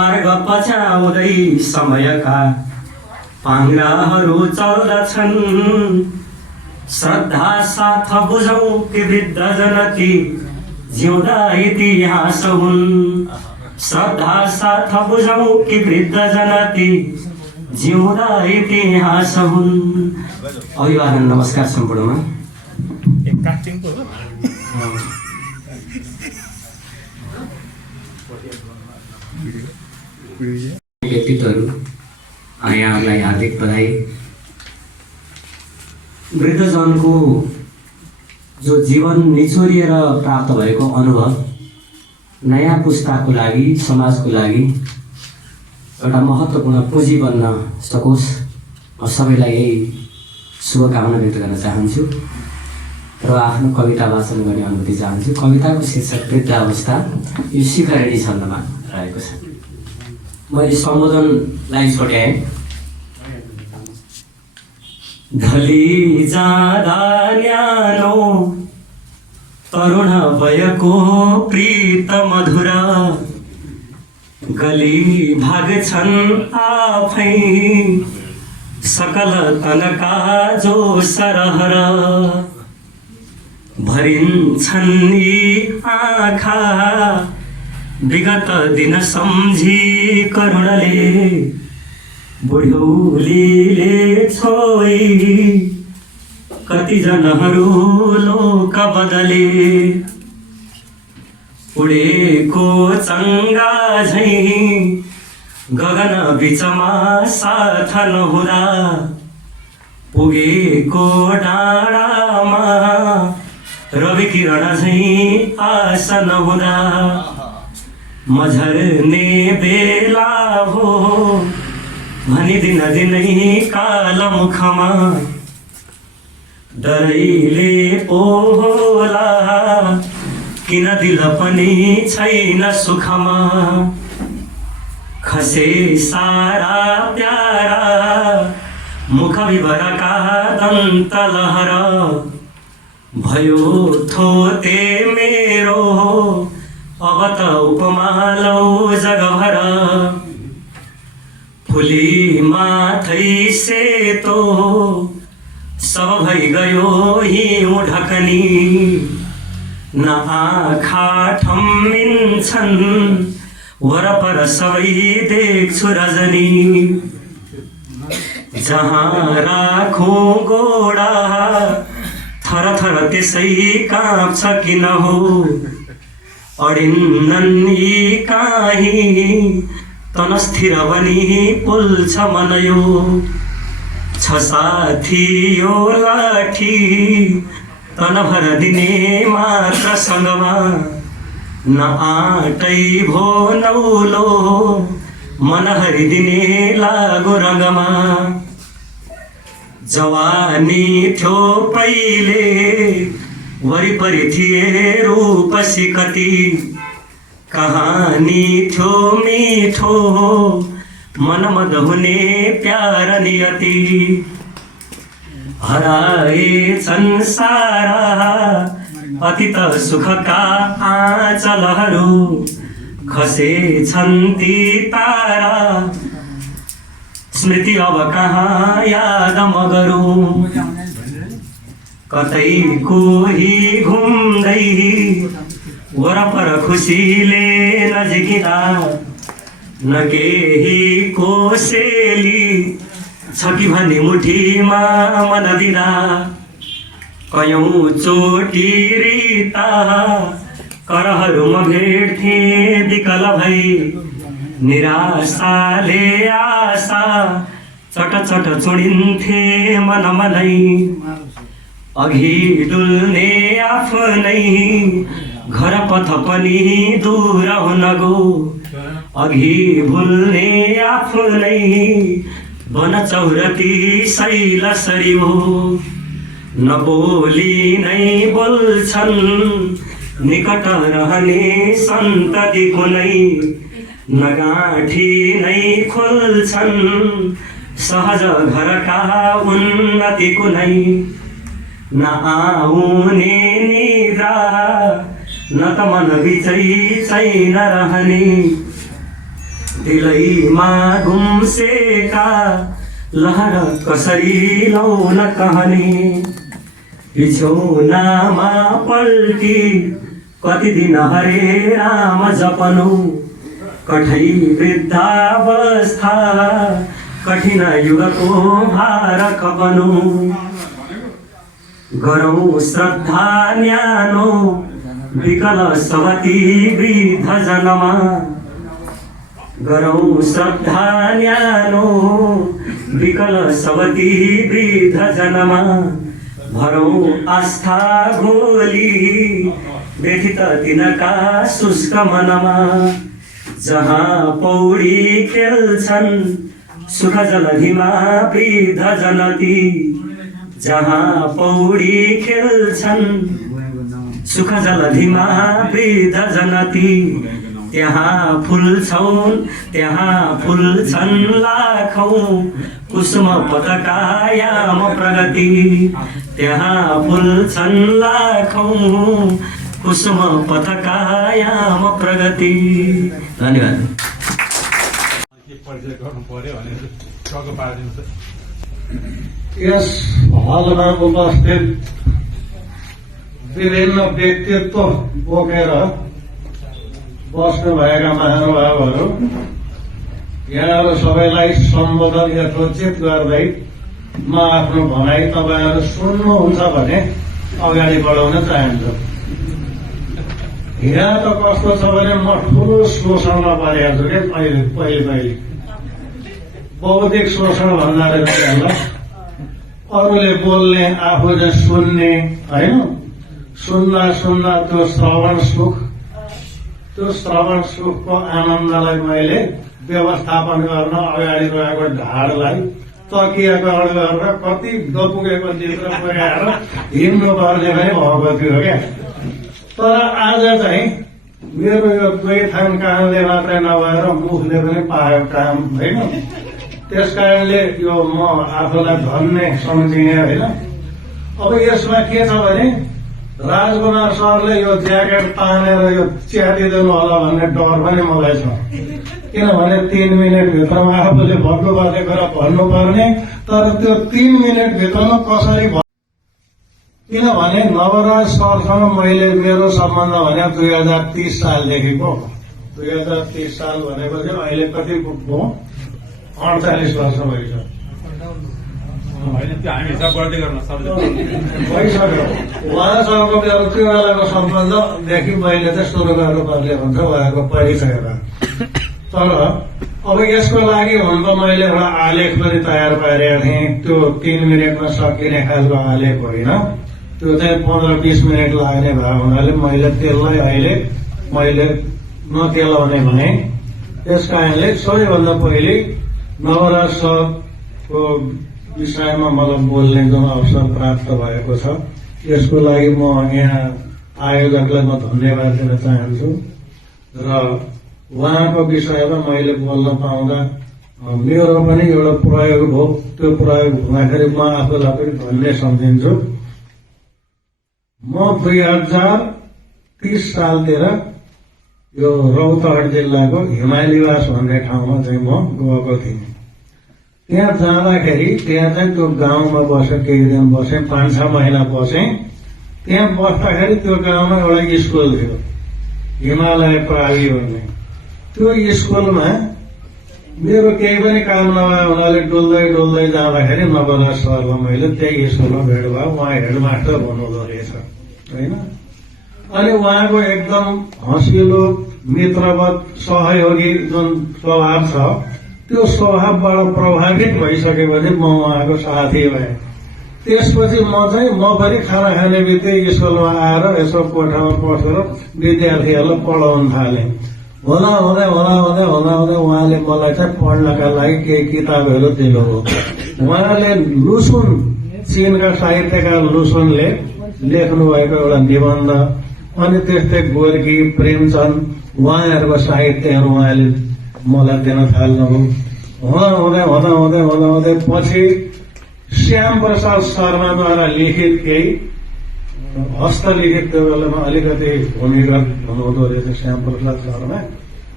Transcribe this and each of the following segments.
मार्ग पछ्याउँदै समयका पाङ्राहरू चल्दछन्। श्रद्धा साथ बुझौँ कि वृद्ध जनती जिउँदा इतिहास हुन्। श्रद्धा साथ बुझौँ कि वृद्ध जनती जिउँदा इतिहास हुन्। अभिवादन, नमस्कार सम्पूर्णमा। व्यक्तित्वहरू यहाँहरूलाई हार्दिक बधाई। वृद्धजनको जो जीवन निचोरिएर प्राप्त भएको अनुभव नयाँ पुस्ताको लागि, समाजको लागि एउटा महत्त्वपूर्ण पुँजी बन्न सकोस्। म सबैलाई यही शुभकामना व्यक्त गर्न चाहन्छु र आफ्नो कविता वाचन गर्ने अनुमति चाहन्छु। कविताको शीर्षक वृद्धावस्था, यो सिखरेडी छन्दमा रहेको छ। मैले सम्बोधनलाई छोड्याएँ। ढली जाँदा न्यानो तरुण भएको प्रीत मधुर गली भाग्छन् आफै सकल तनका जो सरहर भरिन्छन् यी आँखा विगत दिन सम्झी करुणले बुढ्यौलीले छोई कति जनहरू लोक बदले उडेको चङ्गा झैँ गगन बिचमा साथ नहुँदा पुगेको डाँडामा रवि किरण झैँ आस नहुँदा मझर्ने बेला हो भनी दिन दिनै काल मुखमा डरैले पोहोला किन दिल पनि छैन सुखमा खसे सारा प्यारा मुख विभरका दन्त लहर भयो थोते मेरो अब त उपमालौ जगभर फुली माथै सेतो सब भइ गयो हिउँ ढकनी न आँखा ठम्मिन्छन् वरपर सबै देख्छु रजनी जहाँ राखौँ गोडा थर थर त्यसै काँप्छ किन हो अडिन्नन् यी काहीँ तन स्थिर बनी पुल्छ मन यो छ साथी यो लाठी तन भर दिने मात्र सँगमा न आँटै भो नौलो मन हरिदिने लागो रङ्गमा जवानी थियो पहिले वरिपरि थिए रूपसी कति कहानी थियो मिठो मनमद हुने प्यार नियति हराएछन् सारा अतीत सुखका आँचलहरू खसेछन् ती तारा स्मृति अब कहाँ याद मगरौँ कतै कोही घुम्दै वरपर खुसीले नजिकिँदा न केही कोसेली छ कि भने मुठीमा मन दिँदा कयौँ चोटि रिता करहरूमा भेट्थे विकल भई निराशाले आशा चट चट चुडिन्थे मन मनै अघि डुल्ने आफ्नै घर पथ पनि दूर हुन गो अघि भुल्ने आफ्नै वन चौरती शैलसरी हो नबोली नै बोल्छन् निकट रहने सन्तति कुनै नगाठी नै खोल्छन् सहज घरका उन्नति कुनै न आउने निद्रा न त मन बिचै चैन रहने दिलैमा गुम्सेका लहर कसरी लौन कहने, बिछौनामा पल्टी कति दिन हरे राम जपनु, कठै वृद्धावस्था कठिन युगको भार खपनु। गरौँ श्रद्धा न्यानो विकल सवती वृद्ध जनमा, गरौँ श्रद्धा न्यानो विकल सवती वृद्ध जनमा, भरौँ आस्था गोली व्यथित तिनका शुष्क मनमा। जहाँ पौडी खेल्छन् सुख जलधिमा वृद्ध जनती, जहाँ पौडी खेल्छन् सुख जलधिमा वृद्ध जनती, त्यहाँ फुल्छन् लाखौं कुसुम पताकायाम प्रगति, त्यहाँ फुल्छन् लाखौं कुसुम पताकायाम प्रगति। धन्यवाद। यस हलमा उपस्थित विभिन्न व्यक्तित्व बोकेर बस्नुभएका महानुभावहरू, यहाँहरू सबैलाई सम्बोधन यथोचित गर्दै म आफ्नो भनाइ तपाईँहरू सुन्नुहुन्छ भने अगाडि बढाउन चाहन्छु। यहाँ त कस्तो छ भने म ठुलो शोषणमा परेको छु क्या पहिले बौद्धिक शोषण भन्दा रहेछ। अरूले बोल्ने आफू चाहिँ सुन्ने होइन, सुन्दा त्यो श्रवण सुखको आनन्दलाई मैले व्यवस्थापन गर्न अगाडि रहेको ढाडलाई तकिएको गरेर कति नपुगेको चित्र पुगाएर हिँड्नु पर्ने पनि भएको थियो क्या। तर आज चाहिँ मेरो यो दुई थान कानले मात्रै नभएर मुखले पनि पायो काम होइन। त्यस कारणले यो म आफूलाई धन्य सम्झिने होइन। अब यसमा के छ भने राजकुमार सरले यो ज्याकेट तानेर यो च्यातिदिनु होला भन्ने डर पनि मलाई छ। किनभने 3 मिनटभित्रमा आफूले भन्नु पर्ने कुरा भन्नुपर्ने, तर त्यो 3 मिनटभित्रमा कसरी किनभने नवराज सरसँग मैले मेरो सम्बन्ध भने 2030 सालदेखिको 2030 साल भनेपछि अहिले कति पुग्यो 48 वर्ष भइसक्यो। उहाँसँगको मेरो त्यो बेलाको सम्बन्धदेखि मैले चाहिँ सुरु गर्नुपर्ने हुन्छ उहाँको परिचयमा। तर अब यसको लागि हुन त मैले एउटा आलेख पनि तयार पारेको थिएँ। त्यो 3 मिनटमा सकिने खालको आलेख होइन, त्यो चाहिँ 15-20 मिनट लाग्ने भयो हुनाले मैले त्यसलाई अहिले नकेलाउने भने। त्यस कारणले सबैभन्दा पहिले नवराज सरको विषयमा मलाई बोल्ने जुन अवसर प्राप्त भएको छ, यसको लागि म यहाँ आयोजकलाई म धन्यवाद दिन चाहन्छु। र उहाँको विषयमा मैले बोल्न पाउँदा मेरो पनि एउटा प्रयोग हो। त्यो प्रयोग हुँदाखेरि म आफूलाई पनि धन्य सम्झिन्छु। म 2030 सालतिर यो रौतहट जिल्लाको हिमालीवास भन्ने ठाउँमा चाहिँ म गएको थिएँ। त्यहाँ जाँदाखेरि त्यहाँ चाहिँ त्यो गाउँमा बसेँ, केही दिन बसेँ, 5-6 महिना बसेँ। त्यहाँ बस्दाखेरि त्यो गाउँमा एउटा स्कुल थियो, हिमालय प्रावि भन्ने। त्यो स्कुलमा मेरो केही पनि काम नभए हुनाले डुल्दै जाँदाखेरि नवराज सरलाई मैले त्यही स्कुलमा भेट भयो। उहाँ हेडमास्टर हुनुहुँदो रहेछ होइन। अनि उहाँको एकदम हँसिलो मित्रवत सहयोगी जुन स्वभाव छ, त्यो स्वभावबाट प्रभावित भइसकेपछि म उहाँको साथी भएँ। त्यसपछि म पनि खाना खाने बित्तिकै स्कुलमा आएर यसो कोठामा बसेर विद्यार्थीहरूलाई पढाउन थालेँ। हुँदा उहाँले मलाई चाहिँ पढ्नका लागि केही किताबहरू दिनुभयो। उहाँले लुसुन, चीनका साहित्यकार लुसुनले लेख्नु भएको एउटा निबन्ध, अनि त्यस्तै गोर्की, प्रेमचन्द उहाँहरूको साहित्यहरू उहाँले मलाई दिन थाल्नुभयो। हुँदै पछि श्याम प्रसाद शर्माद्वारा लिखित केही हस्तलिखित, त्यो बेलामा अलिकति भूमिगत हुनुहुँदो रहेछ श्याम प्रसाद शर्मा।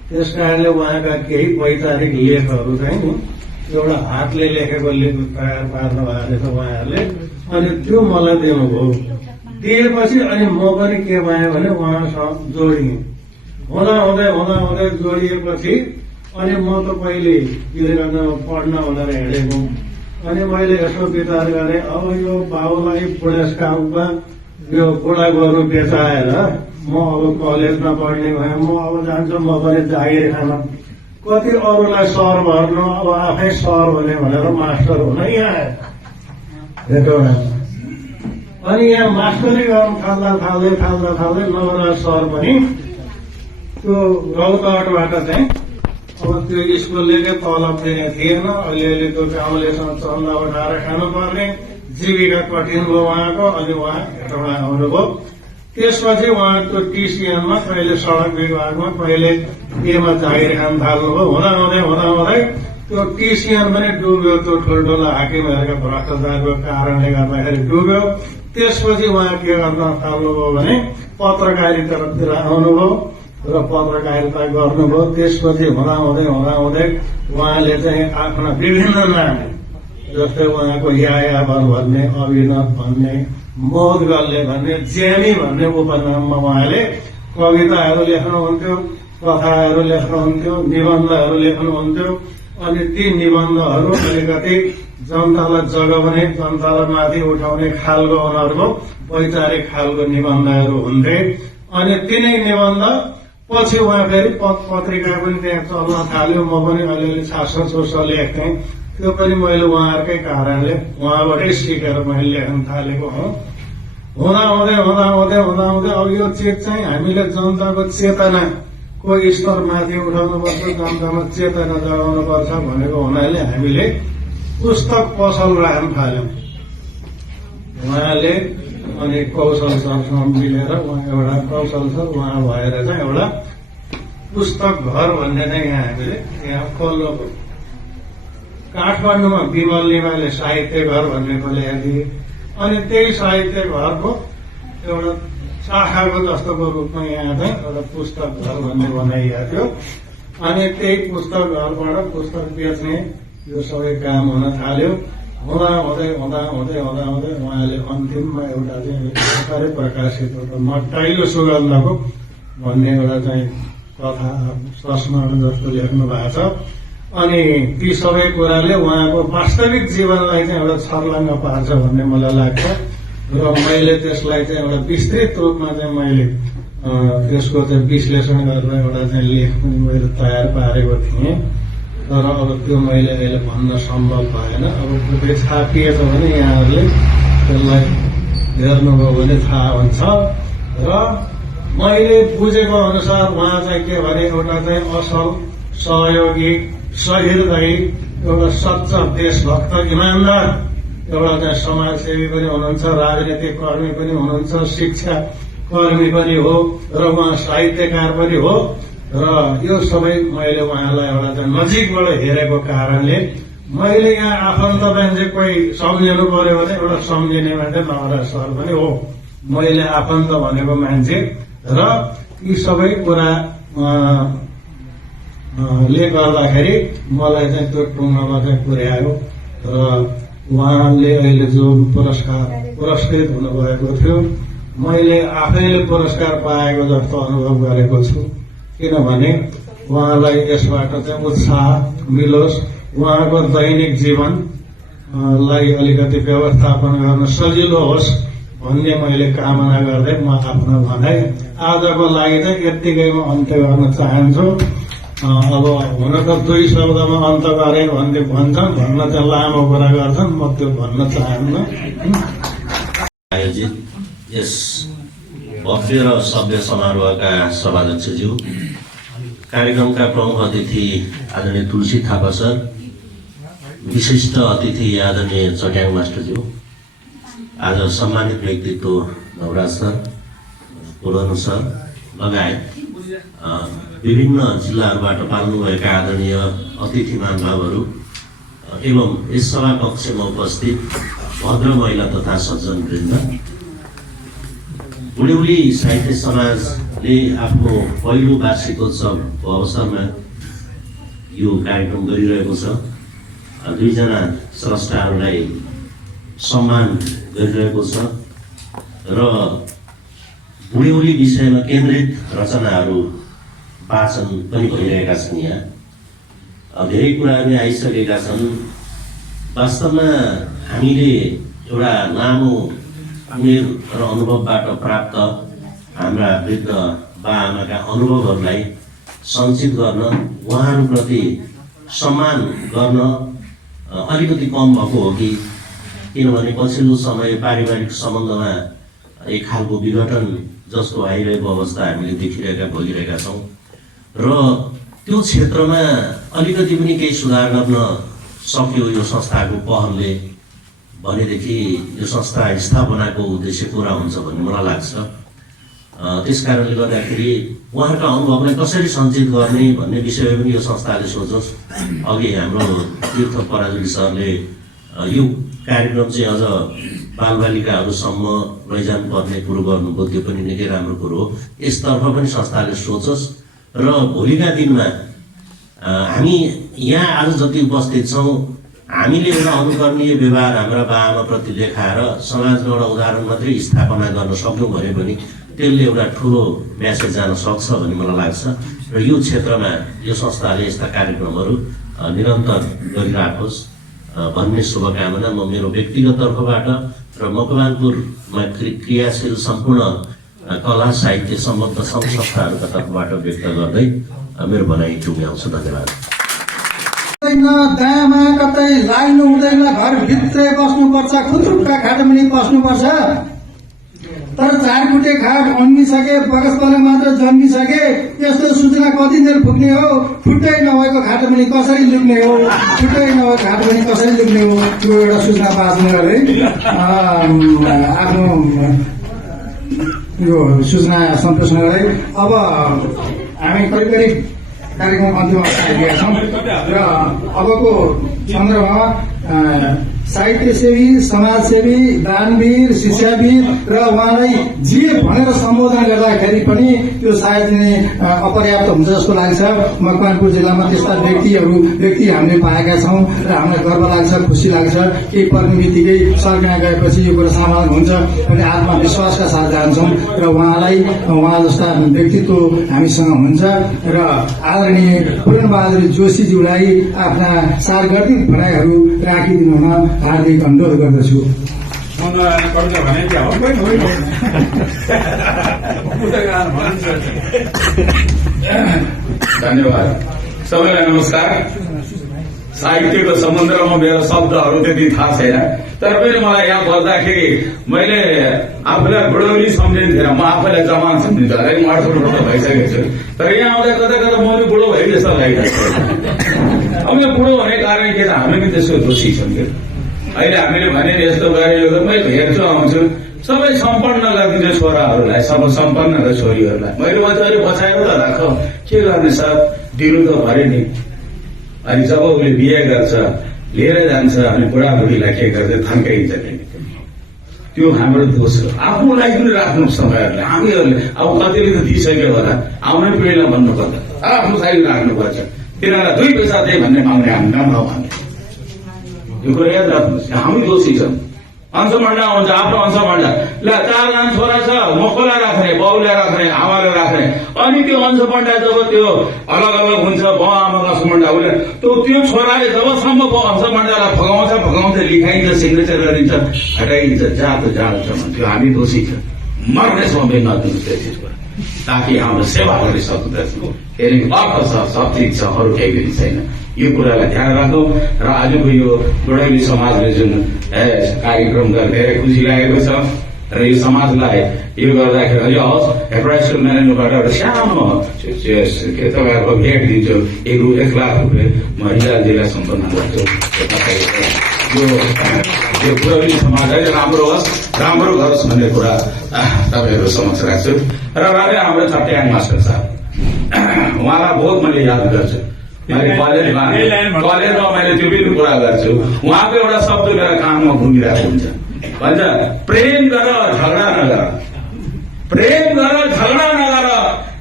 त्यस कारणले उहाँका केही वैचारिक लेखहरू चाहिँ नि एउटा हातले लेखेको लेख तयार पार्नु भएको रहेछ उहाँहरूले। अनि त्यो मलाई दिनुभयो। दिएपछि अनि म पनि के भयो भने उहाँसँग जोडिएँ। हुँदा जोडिएपछि अनि म त पहिले पढ्न भनेर हिँडेको। अनि मैले यसो विचार गरेँ, अब यो बाबुलाई बुढेसकालमा यो बुढा गोरु बेचाएर म अब कलेजमा पढ्ने भएँ, म अब जान्छु म पनि जागिर खान। कति अरूलाई सर भर्नु, अब आफै सर भने भनेर मास्टर हुन यहाँ आयो। अनि यहाँ मास्टरी गर्नु थाल्दा नवरा सर पनि त्यो रौतहटबाट चाहिँ अब त्यो स्कुलले तलब दिने थिएन। अलिअलि त्यो गाउँलेसँग चन्दा उठाएर खानुपर्ने जीविका कठिन भयो उहाँको। अनि उहाँ हेटौँडा आउनुभयो। त्यसपछि उहाँ त्यो टिसिएनमा कहिले सडक विभागमा कहिले केमा जागिर खान थाल्नुभयो। हुँदै त्यो टिसिएन पनि डुब्यो। त्यो ठुल्ठुलो हाकिमहरूका भ्रष्टाचारको कारणले गर्दाखेरि डुब्यो। त्यसपछि उहाँ के गर्न थाल्नुभयो भने पत्रकारितातिर आउनुभयो र पत्रकारिता गर्नुभयो। त्यसपछि हुँदाहुँदै उहाँले चाहिँ आफ्ना विभिन्न नाम, जस्तै उहाँको यायावर भन्ने, अभिनव भन्ने, मोदगल्ले भन्ने, ज्यामी भन्ने उपनाममा उहाँले कविताहरू लेख्नुहुन्थ्यो, कथाहरू लेख्नुहुन्थ्यो, निबन्धहरू लेख्नुहुन्थ्यो। अनि ती निबन्धहरू अलिकति जनतालाई जगाउने, जनतालाई माथि उठाउने खालको उनीहरूको वैचारिक खालको निबन्धहरू हुन्थे। अनि तिनै निबन्ध पछि उहाँ फेरि पत्रिका पनि त्यहाँ चल्न थाल्यो। म पनि अलिअलि छासो लेख्थेँ। त्यो पनि मैले उहाँहरूकै कारणले उहाँबाटै सिकेर मैले लेख्न थालेको हुँ। हुँदा अब यो चिज चाहिँ हामीले जनताको चेतनाको स्तर माथि उठाउनुपर्छ, जनतामा चेतना जगाउनुपर्छ भनेको हुनाले हामीले पुस्तक पसल राख्न थाल्यौँ। उहाँले अनि कौशल सरसँग मिलेर एउटा कौशल सर उहाँ भएर चाहिँ एउटा पुस्तक घर भन्ने चाहिँ यहाँ हामीले यहाँ खोल्नु। काठमाडौँमा विमल लिमाले साहित्य घर भन्ने खोलेका थिए। अनि त्यही साहित्य घरको एउटा शाखाको जस्तोको रूपमा यहाँ चाहिँ एउटा पुस्तक घर भन्ने बनाइएको थियो। अनि त्यही पुस्तक घरबाट पुस्तक बेच्ने यो सबै काम हुन थाल्यो। हुँदै उहाँले अन्तिममा एउटा चाहिँ भर्खरै प्रकाशित एउटा मट्टाइलो सुगन्धको भन्ने एउटा चाहिँ कथा संस्मरण जस्तो लेख्नु भएको छ। अनि ती सबै कुराले उहाँको वास्तविक जीवनलाई चाहिँ एउटा छर्लङ्ग पार्छ भन्ने मलाई लाग्छ। र मैले त्यसलाई चाहिँ एउटा विस्तृत रूपमा चाहिँ मैले त्यसको चाहिँ विश्लेषण गरेर एउटा चाहिँ लेख पनि मैले तयार पारेको थिएँ। तर अब त्यो मैले अहिले भन्न सम्भव भएन। अब कतै छापिएछ भने यहाँहरूले त्यसलाई हेर्नुभयो भने थाहा हुन्छ। र मैले बुझेको अनुसार उहाँ चाहिँ के भने एउटा चाहिँ असल, सहयोगी, सहृदयी, एउटा सच्चा देशभक्त, इमान्दार एउटा चाहिँ समाजसेवी पनि हुनुहुन्छ, राजनीतिक कर्मी पनि हुनुहुन्छ, शिक्षा कर्मी पनि हो र उहाँ साहित्यकार पनि हो। र यो सबै मैले उहाँलाई एउटा चाहिँ नजिकबाट हेरेको कारणले मैले यहाँ आफन्त मान्छे कोही सम्झिनु पर्यो भने एउटा सम्झिने मान्छे नवरा सर पनि हो। मैले आफन्त भनेको मान्छे र यी सबै कुरा ले गर्दाखेरि मलाई चाहिँ त्यो टुङ्गामा चाहिँ पुर्यायो। र उहाँले अहिले जो पुरस्कृत हुनुभएको थियो, मैले आफैले पुरस्कार पाएको जस्तो अनुभव गरेको छु। किनभने उहाँलाई यसबाट चाहिँ उत्साह मिलोस्, उहाँको दैनिक जीवनलाई अलिकति व्यवस्थापन गर्न सजिलो होस् भन्ने मैले कामना गर्दै म आफ्नो भनाइ आजको लागि चाहिँ यत्तिकैमा अन्त्य गर्न चाहन्छु। अब हुन त 2 शब्दमा अन्त गरे भन्ने भन्छन्, भन्न चाहिँ लामो कुरा गर्छन्, म त्यो भन्न चाहन्न। आयोजित यस भव्य र सभ्य समारोहका सभाध्यक्षज्यू, कार्यक्रमका प्रमुख अतिथि आदरणीय तुलसी थापा सर, विशिष्ट अतिथि आदरणीय चट्याङ मास्टरज्यू, आज सम्मानित व्यक्तित्व नवराज सर, पुरनु सर लगायत विभिन्न जिल्लाहरूबाट पाल्नुभएका आदरणीय अतिथि महानुभावहरू एवं यस सभा कक्षमा उपस्थित भद्र महिला तथा सज्जन वृन्द, बुढीबुढी साहित्य समाज आफ्नो पहिलो वार्षिकोत्सवको अवसरमा यो कार्यक्रम गरिरहेको छ। दुईजना स्रष्टाहरूलाई सम्मान गरिरहेको छ र बुढ्यौली विषयमा केन्द्रित रचनाहरू वाचन पनि भइरहेका छन्। यहाँ धेरै कुराहरू आइसकेका छन्। वास्तवमा हामीले एउटा लामो उमेर र अनुभवबाट प्राप्त हाम्रा वृद्ध बाआमाका अनुभवहरूलाई सञ्चित गर्न, उहाँहरूप्रति सम्मान गर्न अलिकति कम भएको हो कि किनभने पछिल्लो समय पारिवारिक सम्बन्धमा एक खालको विघटन जस्तो आइरहेको अवस्था हामीले देखिरहेका भइरहेका छौँ र त्यो क्षेत्रमा अलिकति पनि केही सुधार गर्न सक्यो यो संस्थाको पहलले भनेदेखि यो संस्था स्थापनाको उद्देश्य पुरा हुन्छ भन्ने मलाई लाग्छ। त्यस कारणले गर्दाखेरि उहाँहरूका अनुभवलाई कसरी सञ्चित गर्ने भन्ने विषयमा पनि यो संस्थाले सोचोस्। अघि हाम्रो तीर्थ पराजुली सरले यो कार्यक्रम चाहिँ अझ बालबालिकाहरूसम्म लैजानु पर्ने कुरो गर्नुभयो, त्यो पनि निकै राम्रो कुरो हो। यसतर्फ पनि संस्थाले सोचोस् र भोलिका दिनमा हामी यहाँ आज जति उपस्थित छौँ हामीले एउटा अनुकरणीय व्यवहार हाम्रा बाआमाप्रति देखाएर समाजमा एउटा उदाहरण मात्रै स्थापना गर्न सक्यौँ भने पनि त्यसले एउटा ठुलो म्यासेज जान सक्छ भन्ने मलाई लाग्छ र यो क्षेत्रमा यो संस्थाले यस्ता कार्यक्रमहरू निरन्तर गरिराखोस् भन्ने शुभकामना म मेरो व्यक्तिगत तर्फबाट र मकवानपुरमा क्रियाशील सम्पूर्ण कला साहित्य सम्बद्ध सङ्घ संस्थाहरूका तर्फबाट व्यक्त गर्दै मेरो भनाइ टुङ्ग्याउँछु। धन्यवाद। दायाँमा कतै लाग्नु हुँदैन, घरभित्रै बस्नुपर्छ, खुत्रुक्का खाटमुनि बस्नुपर्छ। तर चारकुटे खाट अन्मिसके, बगसपल्ला मात्र जन्मिसके, यस्तो सूचना कति देर पुग्ने हो? खुट्टै नभएको खाटमुनि कसरी लुक्ने हो? खुट्टै नभएको खाटमुनि कसरी लुक्ने हो? त्यो एउटा सूचना पाउने गरे आफ्नो यो सूचना सम्प्रेषण गरे। अब हामी करिब करिब कार्यक्रम अन्तिम अवस्था आइपुगेका छौँ र अबको सन्दर्भमा साहित्यसेवी, समाजसेवी, दानवीर, शिक्षाविद र उहाँलाई जे भनेर सम्बोधन गर्दाखेरि पनि त्यो सायद नै अपर्याप्त हुन्छ जस्तो लाग्छ। मकवानपुर जिल्लामा त्यस्ता व्यक्ति हामीले पाएका छौँ र हामीलाई गर्व लाग्छ, खुसी लाग्छ। केही पर्ने बित्तिकै सरकार गएपछि यो कुरा समाधान हुन्छ भन्ने आत्मविश्वासका साथ जान्छौँ र उहाँ जस्ता व्यक्तित्व हामीसँग हुन्छ र आदरणीय पूर्णबहादुर जोशीज्यूलाई आफ्ना सार्वजनिक भनाइहरू राखिदिनुमा हार्दिक अनुरोध गर्दछु। धन्यवाद। सबैलाई नमस्कार। साहित्यको समुद्रमा मेरो शब्दहरू त्यति थाहा छैन, तर पनि मलाई यहाँ बस्दाखेरि मैले आफूलाई बुढौली सम्झिन्थेन, म आफूलाई जवान सम्झिन्छु। अरे म 18 वर्ष भइसकेको छु, तर यहाँ आउँदा कता कता म बुढो भए जस्तो लागिरहेको छ। अब यो बुढो हुने कारण के त हामी पनि त्यसको दोषी छौँ। अहिले हामीले भने यस्तो गरे यो मैले हेर्छु आउँछु सबै सम्पन्न गरिदिन्छ छोराहरूलाई, सबै सम्पन्न र छोरीहरूलाई। मैले अहिले बचाएर त राख, के गर्ने सर, दिनु त पऱ्यो नि। अनि जब उसले बिहे गर्छ, लिएर जान्छ, अनि बुढाबुढीलाई के गर्छ, थन्काइन्छ। त्यो हाम्रो दोष हो। आफ्नो लागि पनि राख्नु समयहरूले हामीहरूले अब कतिले त दिइसक्यो होला, आउने पिँढीलाई भन्नुपर्छ आफ्नो लागि राख्नुपर्छ। तिनीहरूलाई 2 पैसा दे भन्ने माग्ने हामी नभन्ने, यो कुरा याद राख्नुहोस्। हामी दोषी छौँ। अंशमण्डा हुन्छ, आफ्नो अंशमण्डा ल 4 जना छोरा छ, म कसलाई राख्ने, बाउले राख्ने, आमाले राख्ने। अनि त्यो अंशमण्डा जब त्यो अलग अलग हुन्छ, बाउ आमाको अंशमण्डा उसले त्यो छोराले जबसम्म अंशमण्डालाई फगाउँछ लेखाइन्छ, सिग्नेचर गरिन्छ, हटाइन्छ, जातो भन्थ्यो। हामी दोषी छ, मर्ने समय नदिनु त्यो चिजको, ताकि हाम्रो सेवा गर्न सक्दछौँ। फेरि अर्थ छ, सब चिज छ, अरू केही पनि छैन। यो कुरालाई ध्यान राखौँ र आजको यो बुढौली समाजले जुन कार्यक्रम गरेर धेरै खुसी लागेको छ र यो समाजलाई यो गर्दाखेरि यो एप्राइसको म्यानेजमेन्टबाट एउटा सानो तपाईँहरूको भेट दिन्छु, 1 लाख रुपियाँ म हिलाजीलाई सम्पन्न गर्छु। यो बुढौली समाज है राम्रो होस्, राम्रो गरोस् भन्ने कुरा तपाईँहरू समक्ष राख्छु। र रहे हाम्रो चट्याङ मास्टर साहब, उहाँलाई बहुत मैले याद गर्छु। कलेजमा मैले त्यो पनि कुरा गर्छु। उहाँको एउटा शब्द मेरो काममा घुमिरहेको हुन्छ, भन्छ प्रेम गर झगडा नगर, प्रेम गर झगडा नगर,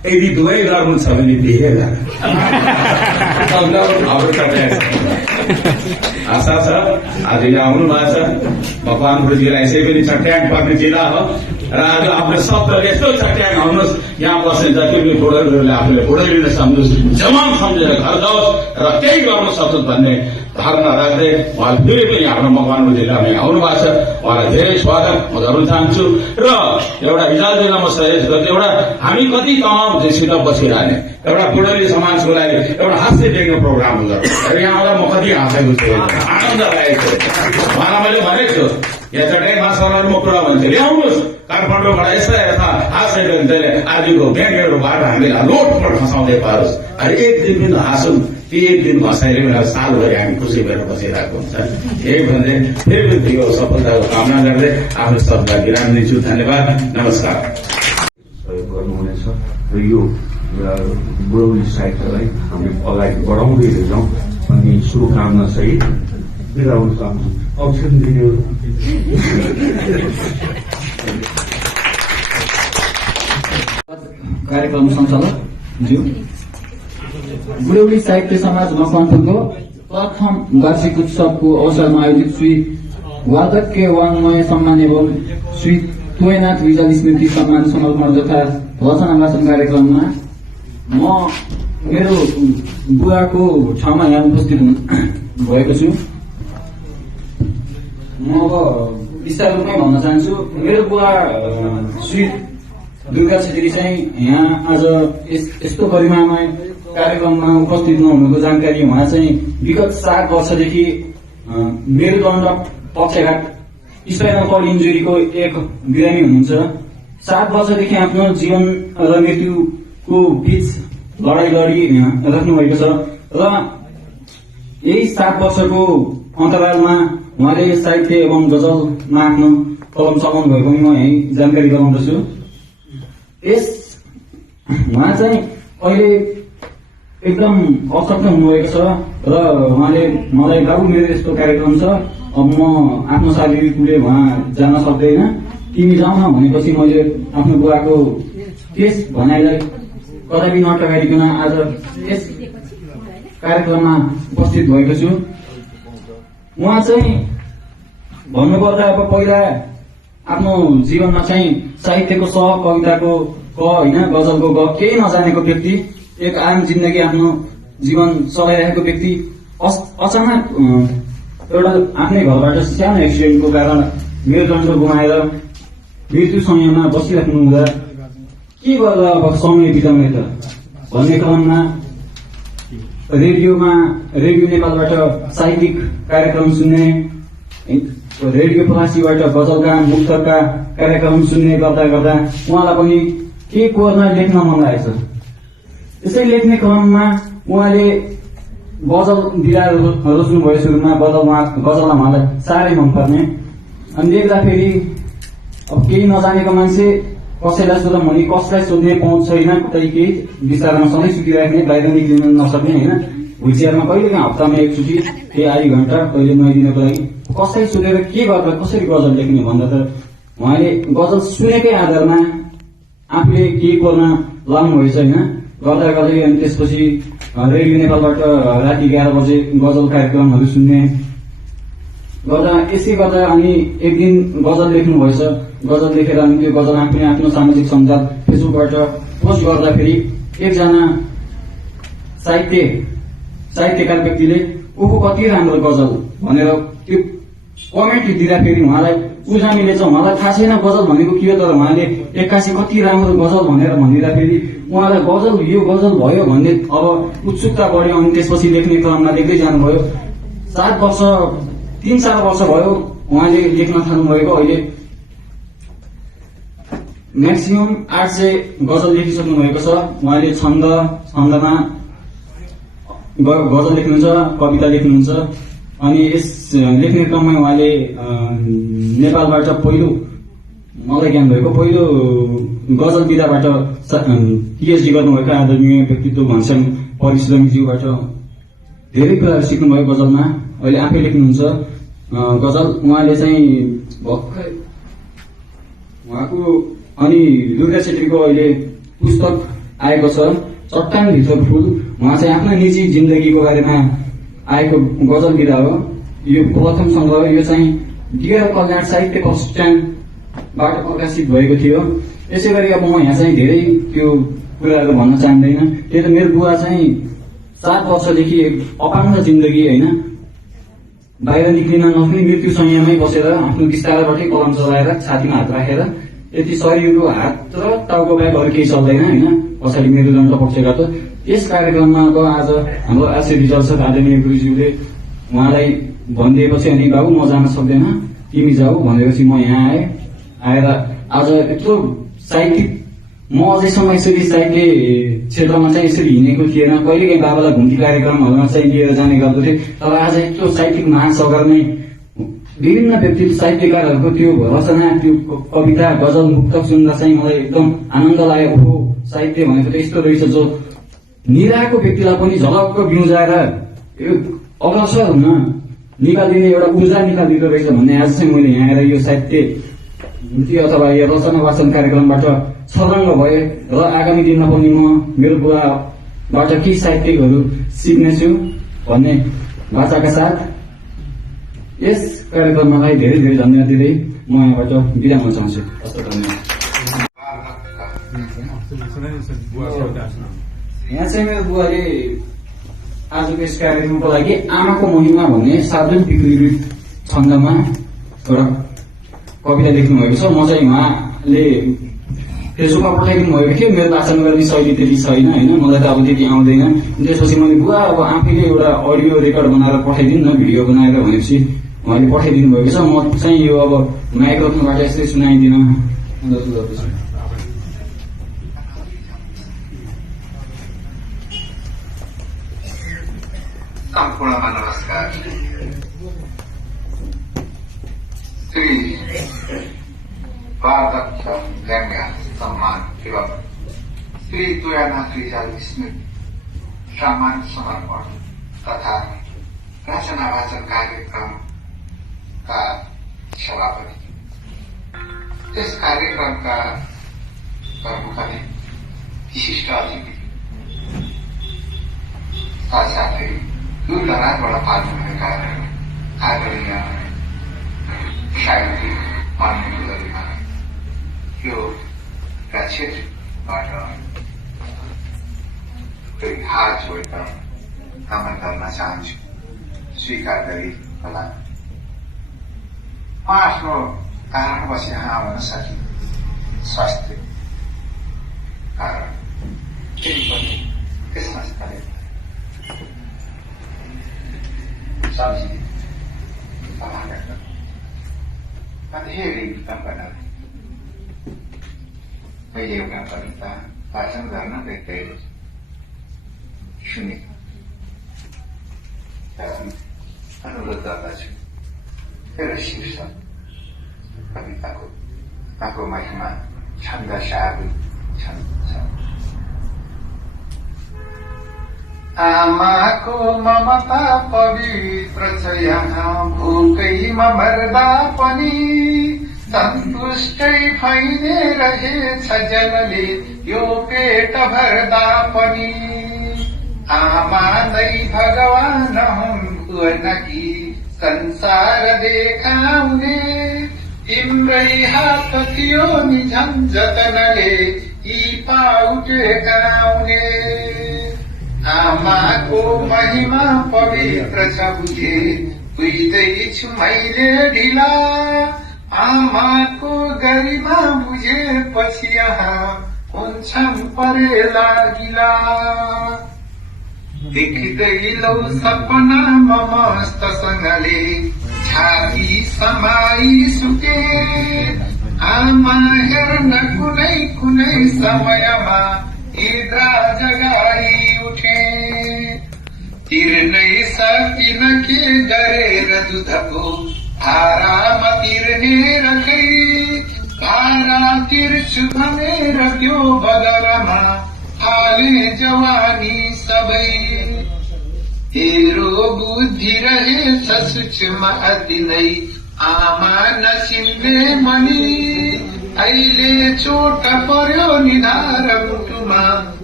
यदि दुवै गर्नु छ भने बिहे गर आशा छ आज यहाँ आउनु भएको छ मकवानपुर जिल्ला यसै पनि चट्याङ पर्ने जिल्ला हो र आज आफ्नो शब्दले यस्तो चट्याङ आउनुहोस् यहाँ बस्ने जति पनि बुढोहरूले आफूले बुढै लिन सम्झोस् जवान सम्झेर घर जाओस् र केही गर्न सक्छन् भन्ने धारणा राख्दै उहाँले फेरि पनि आफ्नो मकवानपुर जिल्लामा आउनु भएको छ उहाँलाई धेरै स्वागत म गर्न चाहन्छु र एउटा हिजोआज जिल्लामा सहेज गर्दै एउटा हामी कति तमाम देशसित बसिरहने एउटा बुढोली समाजको लागि एउटा हास्य देख्ने प्रोग्राम हुन्छ र यहाँ आउँदा म कति हाँसेको छु आनन्द लागेको छु उहाँलाई मैले भनेको छु यहाँ चट्याङ भाषामा कुरा भन्छु ल्याउनुहोस् काठमाडौँबाट यस्ता यस्ता हाँस्य व्यक्तिले आदिको ब्याङ्कहरूबाट हामीलाई लोटपोट खसाउँदै पारोस् अरे एक दिन पनि हाँसौँ ती एक दिन हँसाइले पनि सालभरि हामी खुसी भएर बसिरहेको हुन्छ यही भन्दै फेरि यो सफलताको कामना गर्दै आफ्नो शब्दलाई विराम दिन्छु धन्यवाद नमस्कार सहयोग गर्नुहुनेछ र यो बुढौली साहित्यलाई हामी अगाडि बढाउँदै लैजाउँ भन्ने शुभकामना सहित बिदा हुन चाहन्छु अवसर दिने कार्यक्रम सञ्चालक ज्यू बुढौली साहित्य समाज मकवानपुरको प्रथम वार्षिक उत्सवको अवसरमा आयोजित श्री वार्धक्य वाङ्मय सम्मान एवं श्री तोयनाथ विजल स्मृति सम्मान समर्पण तथा रचना वाचन कार्यक्रममा म मेरो बुवाको ठाउँमा यहाँ उपस्थित भएको छु। म अब विस्तार रूपमै भन्न चाहन्छु मेरो बुवा श्री दुर्गा छेत्री चाहिँ यहाँ आज यस्तो गरिमामय कार्यक्रममा उपस्थित नहुनुको जानकारी उहाँ चाहिँ विगत 7 वर्षदेखि मेरुदण्ड पक्षघात स्पाइनल कर्ड इन्जुरीको एक बिरामी हुनुहुन्छ। 7 वर्षदेखि आफ्नो जीवन र मृत्युको बीच लडाई लडी राख्नु भएको छ र यही 7 वर्षको अन्तरालमा उहाँले साहित्य एवं गजलमा आफ्नो कलम चलाउनु भएको म यही जानकारी गराउँदछु। उहाँ चाहिँ अहिले एकदम अशक्त हुनुभएको छ र उहाँले मलाई बाबु मेरो यस्तो कार्यक्रम छ अब म आफ्नो शारीरिकले उहाँ जान सक्दैन तिमी जाऊ न भनेपछि मैले आफ्नो बुवाको त्यस भनाइलाई कदापि नटकारिकन आज यस कार्यक्रममा उपस्थित भएको छु। उहाँ चाहिँ भन्नुपर्दा अब पहिला आफ्नो जीवनमा चाहिँ साहित्यको सह कविताको क होइन गजलको ग केही नजानेको व्यक्ति एक आम जिन्दगी आफ्नो जीवन चलाइरहेको व्यक्ति अचानक एउटा आफ्नै घरबाट सानो एक्सिडेन्टको कारण मेरुदण्ड गुमाएर मृत्यु समयमा बसिराख्नु हुँदा के गर्दा अब समय बिताउने त भन्ने क्रममा रेडियो नेपालबाट साहित्यिक कार्यक्रम सुन्ने रेडियो पलासीबाट गजलका मुक्तका कार्यक्रम सुन्ने गर्दा गर्दा उहाँलाई पनि के कोर्न लेख्न मन लागेछ। त्यसै लेख्ने क्रममा उहाँले गजल विधा रोज्नुभयो सुरुमा गजललाई उहाँलाई साह्रै मनपर्ने अनि लेख्दाखेरि अब केही नजानेको मान्छे कसैलाई सोधौँ भने कसलाई सोध्ने पहुँच छैन कतै केही विस्तारमा सधैँ सुतिराख्ने बाहिर निक्लिन नसक्ने होइन व्हिलचेयरमा कहिले काहीँ हप्तामा एकचोटि केही आधी घण्टा कहिले नुहाइदिनको लागि कसै सोधेर के गर्दा कसरी गजल लेख्ने भन्दा त उहाँले गजल सुनेकै आधारमा आफूले केही गर्न लाग्नुभएछ होइन गर्दा गर्दै अनि त्यसपछि रेडियो नेपालबाट राति 11 बजे गजल कार्यक्रमहरू सुन्ने गर्दा यसै गर्दा अनि एक दिन गजल लेख्नु भएछ। गजल लेखेर अनि त्यो गजल आफूले आफ्नो सामाजिक सञ्जाल फेसबुकबाट पोस्ट गर्दाखेरि एकजना साहित्यकार व्यक्तिले ऊको कति राम्रो गजल भनेर त्यो कमेन्ट दिँदाखेरि उहाँलाई उजामिले चाहिँ उहाँलाई थाहा छैन गजल भनेको के हो तर उहाँले 81 कति राम्रो गजल भनेर भनिदिँदाखेरि उहाँलाई यो गजल भयो भन्ने अब उत्सुकता बढ्यो अनि त्यसपछि लेख्ने क्रममा लेख्दै जानुभयो। 3-4 वर्ष भयो उहाँले लेख्न थाल्नुभएको अहिले म्याक्सिमम 800 गजल लेखिसक्नु भएको छ। उहाँले छन्दमा गजल लेख्नुहुन्छ कविता लेख्नुहुन्छ अनि यस लेख्ने क्रममा उहाँले नेपालबाट पहिलो मलाई ज्ञान भएको पहिलो गजल विधाबाट पिएचडी गर्नुभएको आदरणीय व्यक्तित्व घनश्याम परिश्रमीज्यूबाट धेरै कुराहरू सिक्नुभयो गजलमा। अहिले आफै लेख्नुहुन्छ गजल। उहाँले चाहिँ भर्खर उहाँको अनि दुर्गा छेत्रीको अहिले पुस्तक आएको छ। चट्टानभित्र फुल उहाँ चाहिँ आफ्नो निजी जिन्दगीको बारेमा आएको गजल विधा हो। यो प्रथम सङ्ग्रह, यो चाहिँ डिआर कल्याण साहित्य प्रतिष्ठानबाट प्रकाशित भएको थियो। यसै गरी अब म यहाँ चाहिँ धेरै त्यो कुराहरू भन्न चाहँदैन। त्यही त मेरो बुवा चाहिँ 7 वर्षदेखि अपाङ्ग जिन्दगी होइन, बाहिर निक्लिन नसक्ने मृत्युशय्यामै बसेर आफ्नो बिस्ताराबाटै कलम चलाएर छातीमा हात राखेर यति शरीरको हात र टाउको बाहेक अरू केही चल्दैन होइन, पछाडि मेरुदण्ड पक्षबाट। यस कार्यक्रममा अब आज हाम्रो आचार्य जलसर आदरणीय गुरुज्यूले उहाँलाई भनिदिएपछि अनि बाबु म जान सक्दैन, तिमी जाऊ भनेपछि म यहाँ आएर आज यत्रो साहित्यिक म अझैसम्म यसरी साहित्य क्षेत्रमा चाहिँ यसरी हिँडेको थिएन। कहिलेकाहीँ बाबालाई घुम्ती कार्यक्रमहरूमा चाहिँ लिएर जाने गर्दथे, तर आज यत्रो साहित्यिक महासागर नै विभिन्न व्यक्ति साहित्यकारहरूको त्यो रचना, त्यो कविता, गजल, मुक्तक सुन्दा चाहिँ मलाई एकदम आनन्द लाग्यो। ओहो, साहित्य भनेको त यस्तो रहेछ जो निराको व्यक्तिलाई पनि झलक्क बिउजाएर अग्रसर हुन निकालिदिने एउटा ऊर्जा निकालिदिँदो रहेछ भन्ने आज चाहिँ मैले यहाँ आएर यो साहित्य अथवा यो रचना वाचन कार्यक्रमबाट छर्लङ्ग भए र आगामी दिनमा पनि म मेरो बुवाबाट केही साहित्यिकहरू सिक्नेछु भन्ने बाचाका साथ यस कार्यक्रमलाई धेरै धेरै धन्यवाद दिँदै म यहाँबाट बिदा हुन चाहन्छु। यहाँ चाहिँ मेरो बुवाले आजको यस कार्यक्रमको लागि आमाको महिमा भन्ने सार्वजनिक विकृति छन्दमा एउटा कविता लेख्नु भएको छ। म चाहिँ उहाँले फेसबुकमा पठाइदिनु भएको थियो। मेरो वाचन गर्ने शैली त्यति छैन होइन, मलाई त अब त्यति आउँदैन। त्यसपछि मैले बुवा अब आफैले एउटा अडियो रेकर्ड बनाएर पठाइदिनु न, भिडियो बनाएर भनेपछि उहाँले पठाइदिनु भएको छ। म चाहिँ यो अब माइक्रोफोनबाट यसरी सुनाइदिन गर्दैछु। सम्पूर्णमा नमस्कार। श्री वार्धक्य गंगा सम्मान एवं श्री तुरानाथ रिजाल स्मृति सम्मान समर्पण तथा रचना वाचन कार्यक्रम का सभापति, इस कार्यक्रम का प्रमुख विशिष्ट अतिथि साथसाथै दूर दराजबाट पाल्नुभएका आदरणीय साहित्यिक मान्यहरूमा यो क्षेत्रबाट हात जोडेर नमन गर्न चाहन्छु, स्वीकार गरी होला। म आफ्नो कारणवश यहाँ आउन सके, स्वास्थ्य कारण केही पनि त्यसमा सम्झिने धेरै कल्पना मैले एउटा कविता वाचन गर्न गइरहेको सुनेको अनुरोध गर्दछु। मेरो शीर्षक कविताको आफू महिमा छन्द साधु छन्द छ। आमाको ममता पवित्र छ यहाँ, भोकैमा मर्दा पनि सन्तुष्टै भइने रहेछ जनले यो पेट भर्दा पनि। आमा नै भगवान हुन् भुवन कि संसार देखाउने, तिम्रै हात थियो नि झन्झटनले यी पाउ टेकाउने। आमाको महिमा पवित्र छ बुझे, बुझ्दैछु मैले ढिला। आमाको गरिमा बुझेपछि यहाँ हुन्छन् परेला गिला। देखिँदै लौ सपना मस्तसँगले छाती समाई सुके। आमा हेर्न कुनै कुनै समयमा निद्रा जगाई उठे। तिर्नै सकिन के गरेर दुधको भारामा तिर्ने रकै। भारा तिर्छु भनेर त्यो बदलामा हाले जवानी सबै। तेरो बुद्धि रहेछ सूक्ष्म अति नै, आमा नसिन्ने मनी। अहिले चोट पर्यो निधार मुटुमा,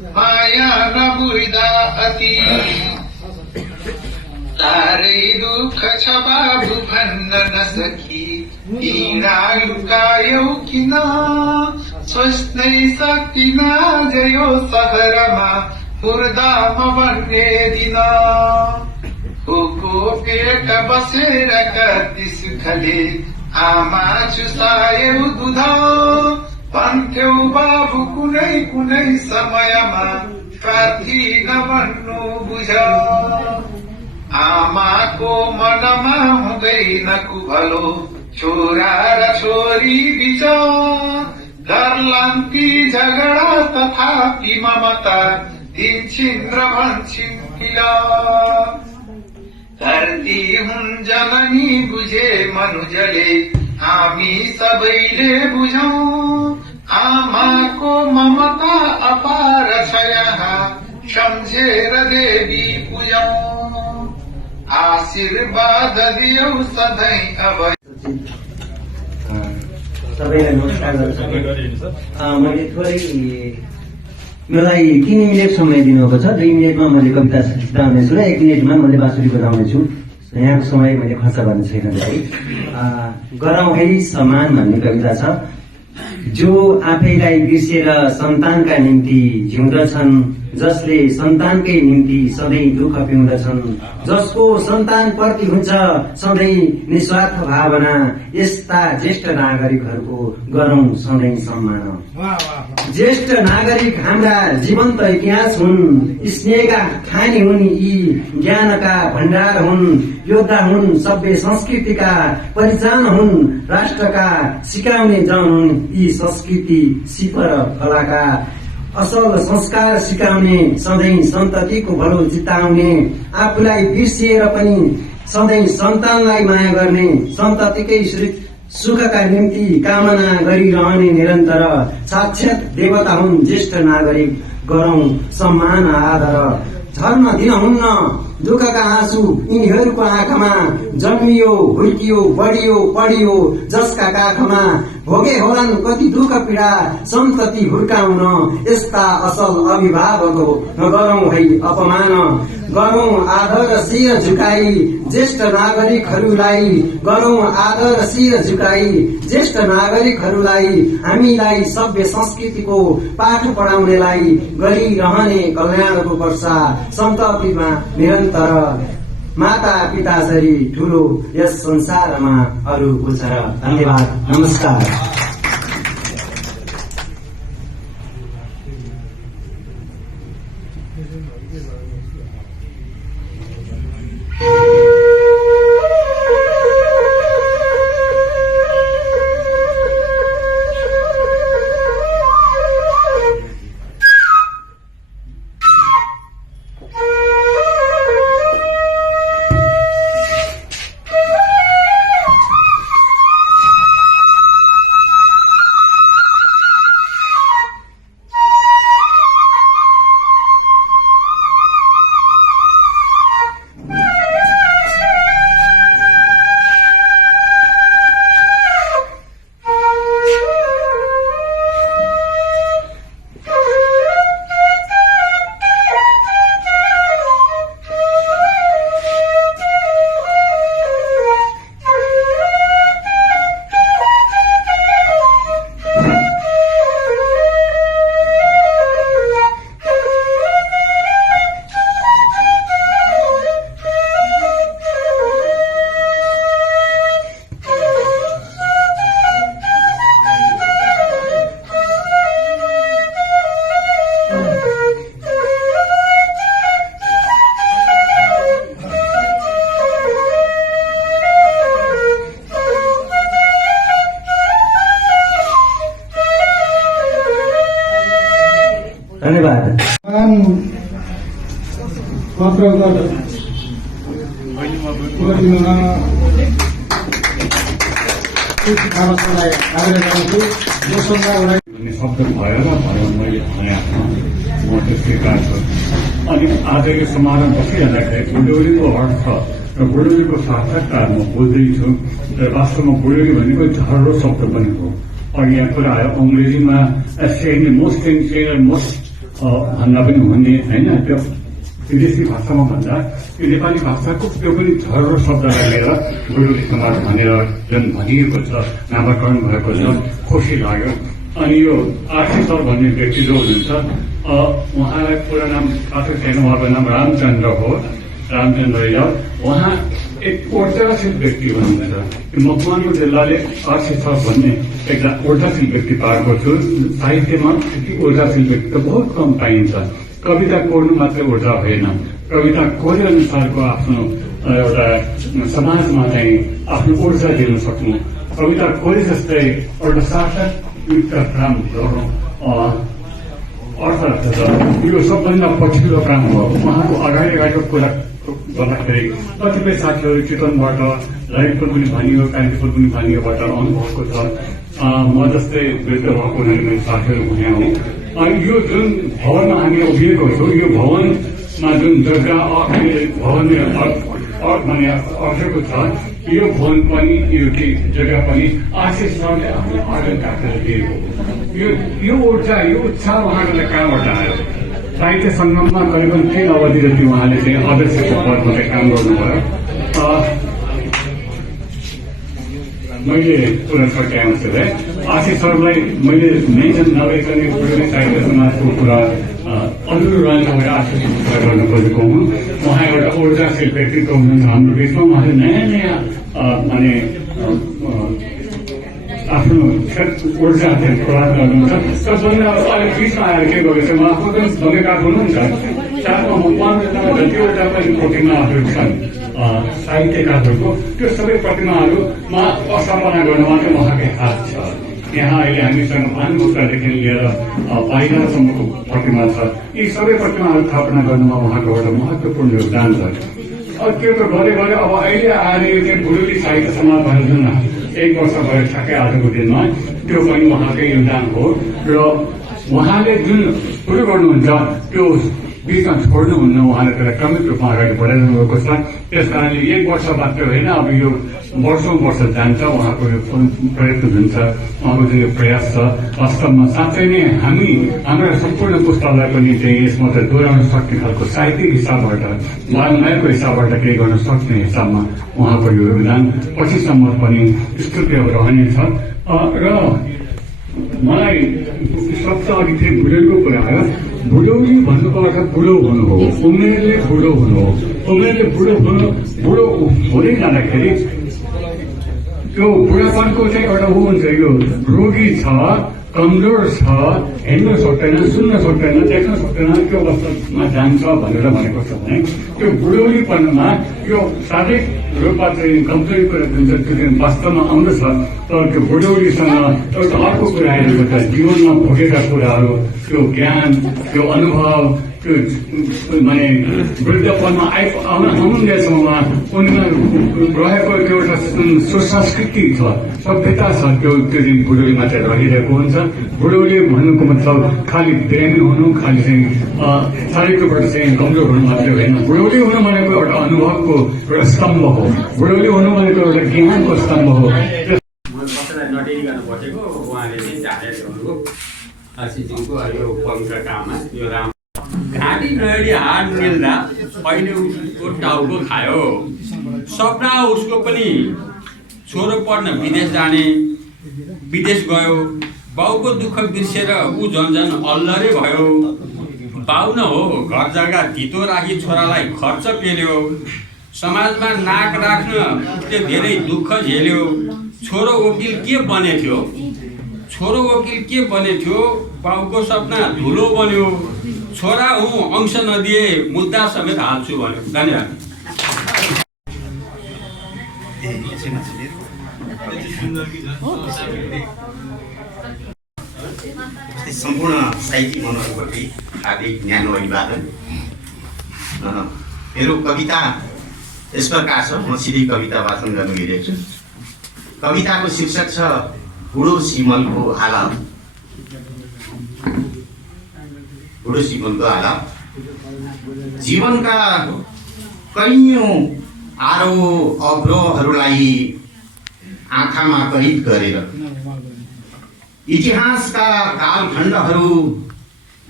माया नबुझ्दा अति तारै दुःख छ बाबु भन्न नसकी पीडा लुकायौ किन सोच्नै सकिन जयो सहरमा मुर्दामा भन्ने दिन को पेट बसेर कति सुखले आमा चुसायौ दुध भन्थ्यौ बाबु कुनै कुनै समयमा साथी नभन्नु बुझ आमाको मनमा हुँदैन कुभलो छोरा र छोरी बिच गर्लान्ती झगडा तथापि ममता दिन्छिन् र भन्छिन् किन धरती हुन् जननी बुझे मनुजले हामी सबैले बुझौं आमाको ममता अपार छ यहाँ सम्झेर देवी पूजौं आशीर्वाद दियौ सधैँ अब सबैलाई नमस्कार गर्छु। मैले थोरै मलाई 3 मिनट समय दिनुभएको छ। 2 मिनटमा मैले कविता चिताउनेछु र 1 मिनटमा मैले बाँसुरी बजाउनेछु। यहाँको समय मैले खर्च गर्ने छैन। गरौँ है सम्मान भन्ने कविता छ। जो आफैलाई बिर्सेर सन्तानका निम्ति जिउँदछन्, जसले सन्तानकै निम्ति सधैँ दुःख पिउँदछन्, जसको सन्तान प्रति हुन्छ सधैँ निस्वार्थ भावना, यस्ता ज्येष्ठ नागरिकहरूको गरौं सधैँ सम्मान। ज्येष्ठ नागरिक हाम्रा जीवन्त इतिहास हुन्, स्नेहका खानी हुन्, यी ज्ञानका भण्डार हुन्, योद्धा हुन्, सभ्य संस्कृतिका परिचान हुन्, राष्ट्रका सिकाउने जन हुन्, यी संस्कृति सिप र कलाका असल संस्कार सिकाउने, सधैँ सन्ततिको भलो चिताउने, आफूलाई बिर्सिएर पनि सधैँ सन्तानलाई माया गर्ने, सन्ततिकै सुखका निम्ति कामना गरिरहने निरन्तर साक्षात् देवता हुन् ज्येष्ठ नागरिक। गरौं सम्मान आदर, झर्न दिनुहुन्न दुःखका आँसु यिनीहरूको आँखामा। जन्मियो, हुर्कियो, बढियो, पढियो, जसका काखमा भोगे होलान् कति दुःख पीडा, सन्तति हुर्काउन यस्ता असल अभिभावक गरौं है अपमान। गरौं आदर शिर झुकाई ज्येष्ठ नागरिकहरूलाई, गरौं आदर शिर झुकाई ज्येष्ठ नागरिकहरूलाई, हामीलाई सभ्य संस्कृतिको पाठ पढाउनेलाई गरिरहने कल्याणको वर्षा, सन्ततिमा निरन्तर माता पितासरी ठूलो यस संसारमा अरू को छ र। धन्यवाद, नमस्कार। धन्यवाद। शब्द भएर मैले म त्यसकै कार्य अनि आजको समारोह बसिरहँदाखेरि बुढौलीको अर्थ र बुढौलीको साक्षात्कार म बोल्दैछु र वास्तवमा बुढौली भनेको झर्रो शब्द पनि हो। और यहाँ कुरा आयो अङ्ग्रेजीमा saying the most sincere and most भन्दा पनि हुने होइन। त्यो विदेशी भाषामा भन्दा यो नेपाली भाषाको त्यो पनि झरो शब्दलाई लिएर गुरुले समाज भनेर जुन भनिएको छ, नामाकरण भएको छ, खुसी लाग्यो। अनि यो आरसी सर भन्ने व्यक्ति जो हुनुहुन्छ उहाँलाई पुरा नाम थाहा छैन, उहाँको नाम रामचन्द्र हो, रामचन्द्र यादव। उहाँ एक ऊर्जाशील व्यक्ति हुनुहुन्छ। मकवानपुर जिल्लाले आरसी सर भन्ने एकजना ऊर्जाशील व्यक्ति पाएको छु। साहित्यमा त्यति ऊर्जाशील व्यक्ति त बहुत कम पाइन्छ। कविता कोर्नु मात्रै ऊर्जा होइन, कविता कोरे अनुसारको आफ्नो एउटा समाजमा चाहिँ आफ्नो ऊर्जा दिन सक्नु, कविता कोरे जस्तै एउटा सार्थक काम गर्नु अर्थ राख्छ। यो सबभन्दा पछिल्लो काम हो। उहाँको अगाडिको कुरा गर्दाखेरि कतिपय साथीहरू चितवनबाट, ललितपुर पनि भनियो, कालिम्पोङ पनि भनियोबाट आउनुभएको छ। म जस्तै वृद्ध भएको हुनाले मेरो साथीहरू भने हो। यो जुन भवनमा हामी उभिएको छौँ, यो भवनमा जुन जग्गा भवन भने अर्थको छ, यो भवन पनि यो जग्गा पनि आशिष सरले आफ्नो आर्जन काटेर दिएको। यो ऊर्जा, यो उत्साह उहाँलाई कहाँबाट आयो? साहित्य सङ्गममा करिबन 3 अवधि जति उहाँले चाहिँ अध्यक्षको पदमा चाहिँ काम गर्नुभयो। मैले कुरा सकेआउँछु है, आशिष सरलाई मैले मेन्सन नगरिकन गुरुले साहित्य समाजको कुरा अनुरूप आशिष कुरा गर्न खोजेको हुँ। उहाँ एउटा ऊर्जाशील व्यक्तित्व हुनुहुन्छ हाम्रो देशमा। उहाँले नयाँ नयाँ माने आफ्नो ऊर्जा प्रदान गर्नुहुन्छ। सबभन्दा अहिले बिचमा आएर के गरेको छ, उहाँको जुन भूमिका हुनुहुन्छ, साथमा मकवानपुरमा जतिवटा पनि प्रतिमाहरू छन् साहित्यकारहरूको, त्यो सबै प्रतिमाहरूमा अस्थापना गर्नमा चाहिँ उहाँकै हात छ। यहाँ अहिले हामीसँग भानुभक्तदेखि लिएर बाहिरसम्मको प्रतिमा छ। यी सबै प्रतिमाहरू स्थापना गर्नुमा उहाँको एउटा महत्त्वपूर्ण योगदान छ। त्यो त गरे अब अहिले आएर यो चाहिँ गुरुली साहित्य समाज भनेर जुन 1 वर्ष भयो ठ्याक्कै आजको दिनमा, त्यो पनि उहाँकै योगदान हो। र उहाँले जुन सुरु गर्नुहुन्छ त्यो बिचमा छोड्नुहुन्न, उहाँले त्यसलाई क्रमिक रूपमा अगाडि बढाइरहनु भएको छ। त्यस कारणले 1 वर्ष मात्र होइन, अब यो वर्षौं वर्ष जान्छ। उहाँको यो प्रयत्न हुन्छ, उहाँको जुन यो प्रयास छ, वास्तवमा साँच्चै नै हाम्रा सम्पूर्ण पुस्तालाई पनि चाहिँ यसमा त दोहोऱ्याउन सक्ने खालको साहित्यिक हिसाबबाट, वाङ्मयको हिसाबबाट केही गर्न सक्ने हिसाबमा उहाँको यो योगदान पछिसम्म पनि स्तुत्य रहनेछ। र मलाई सबसे अघि चाहिँ बुढोको कुरा आयो। बुढौली भन्नुको अर्थ बुढो हुनु हो, उमेरले बुढो हुनु हो। उमेरले बुढो हुँदै जाँदाखेरि त्यो बुढापनको चाहिँ एउटा ऊ हुन्छ, यो रोगी छ, कमजोर छ, हेर्न सक्दैन, सुन्न सक्दैन, देख्न सक्दैन, त्यो अवस्थामा जान्छ भनेर भनेको छ भने त्यो बुढौलीपनमा यो शारीरिक रूपमा चाहिँ कमजोरीको जुन त्यो वास्तवमा आउँदछ। तर त्यो बुढौलीसँग एउटा अर्को कुरा आइरहेको छ, जीवनमा भोगेका कुराहरू, त्यो ज्ञान, त्यो अनुभव, त्यो माने वृद्धपनमा आउनुहुँदैछौँमा उनीमा रहेको त्यो एउटा सुसंस्कृति छ, सभ्यता छ, त्यो चाहिँ बुढौलीमा चाहिँ रहिरहेको हुन्छ। बुढौली भन्नुको मतलब खालि बिरामी हुनु, खालि चाहिँ शारीरिक रूपबाट चाहिँ कमजोर हुनु मात्रै होइन। बुढौली हुनु भनेको एउटा अनुभवको एउटा स्तम्भ हो, बुढौली हुनु भनेको एउटा ज्ञानको स्तम्भ हो। कसैलाई नटेरिकन बसेको उहाँले चाहिँ झारेर ल्याउनुभयो आशिषजीको यो पवित्र काममा। यो राम घाँटी नहेरी हाड मिल्दा अहिले उसको टाउको खायो। सपना उसको पनि छोरो पढ्न विदेश जाने, विदेश गयो। बाउको दुःख बिर्सेर ऊ झन् अल्लरे भयो। बाउ न हो, घर जग्गा धितो राखी छोरालाई खर्च पेल्यो। समाजमा नाक राख्न उसले धेरै दुःख झेल्यो। छोरो वकिल के बनेथ्यो, बाउको सपना धुलो बन्यो। छोरा हुँ अंश नदिए मुद्दा समेत हाल्छु भन्यो। धन्यवाद। सम्पूर्ण साहित्यिक मनहरूप्रति हार्दिक न्यानो अभिवादन। मेरो कविता यस प्रकार छ, म सिधै कविता वाचन गर्न गइरहेको छु। कविताको शीर्षक छ बुढो सिमलको आलाप। बुढो सिमलको आलाप। जीवनका कैयौँ आरोह अवरोहहरूलाई आँखामा कैद गरेर इतिहासका कालखण्डहरू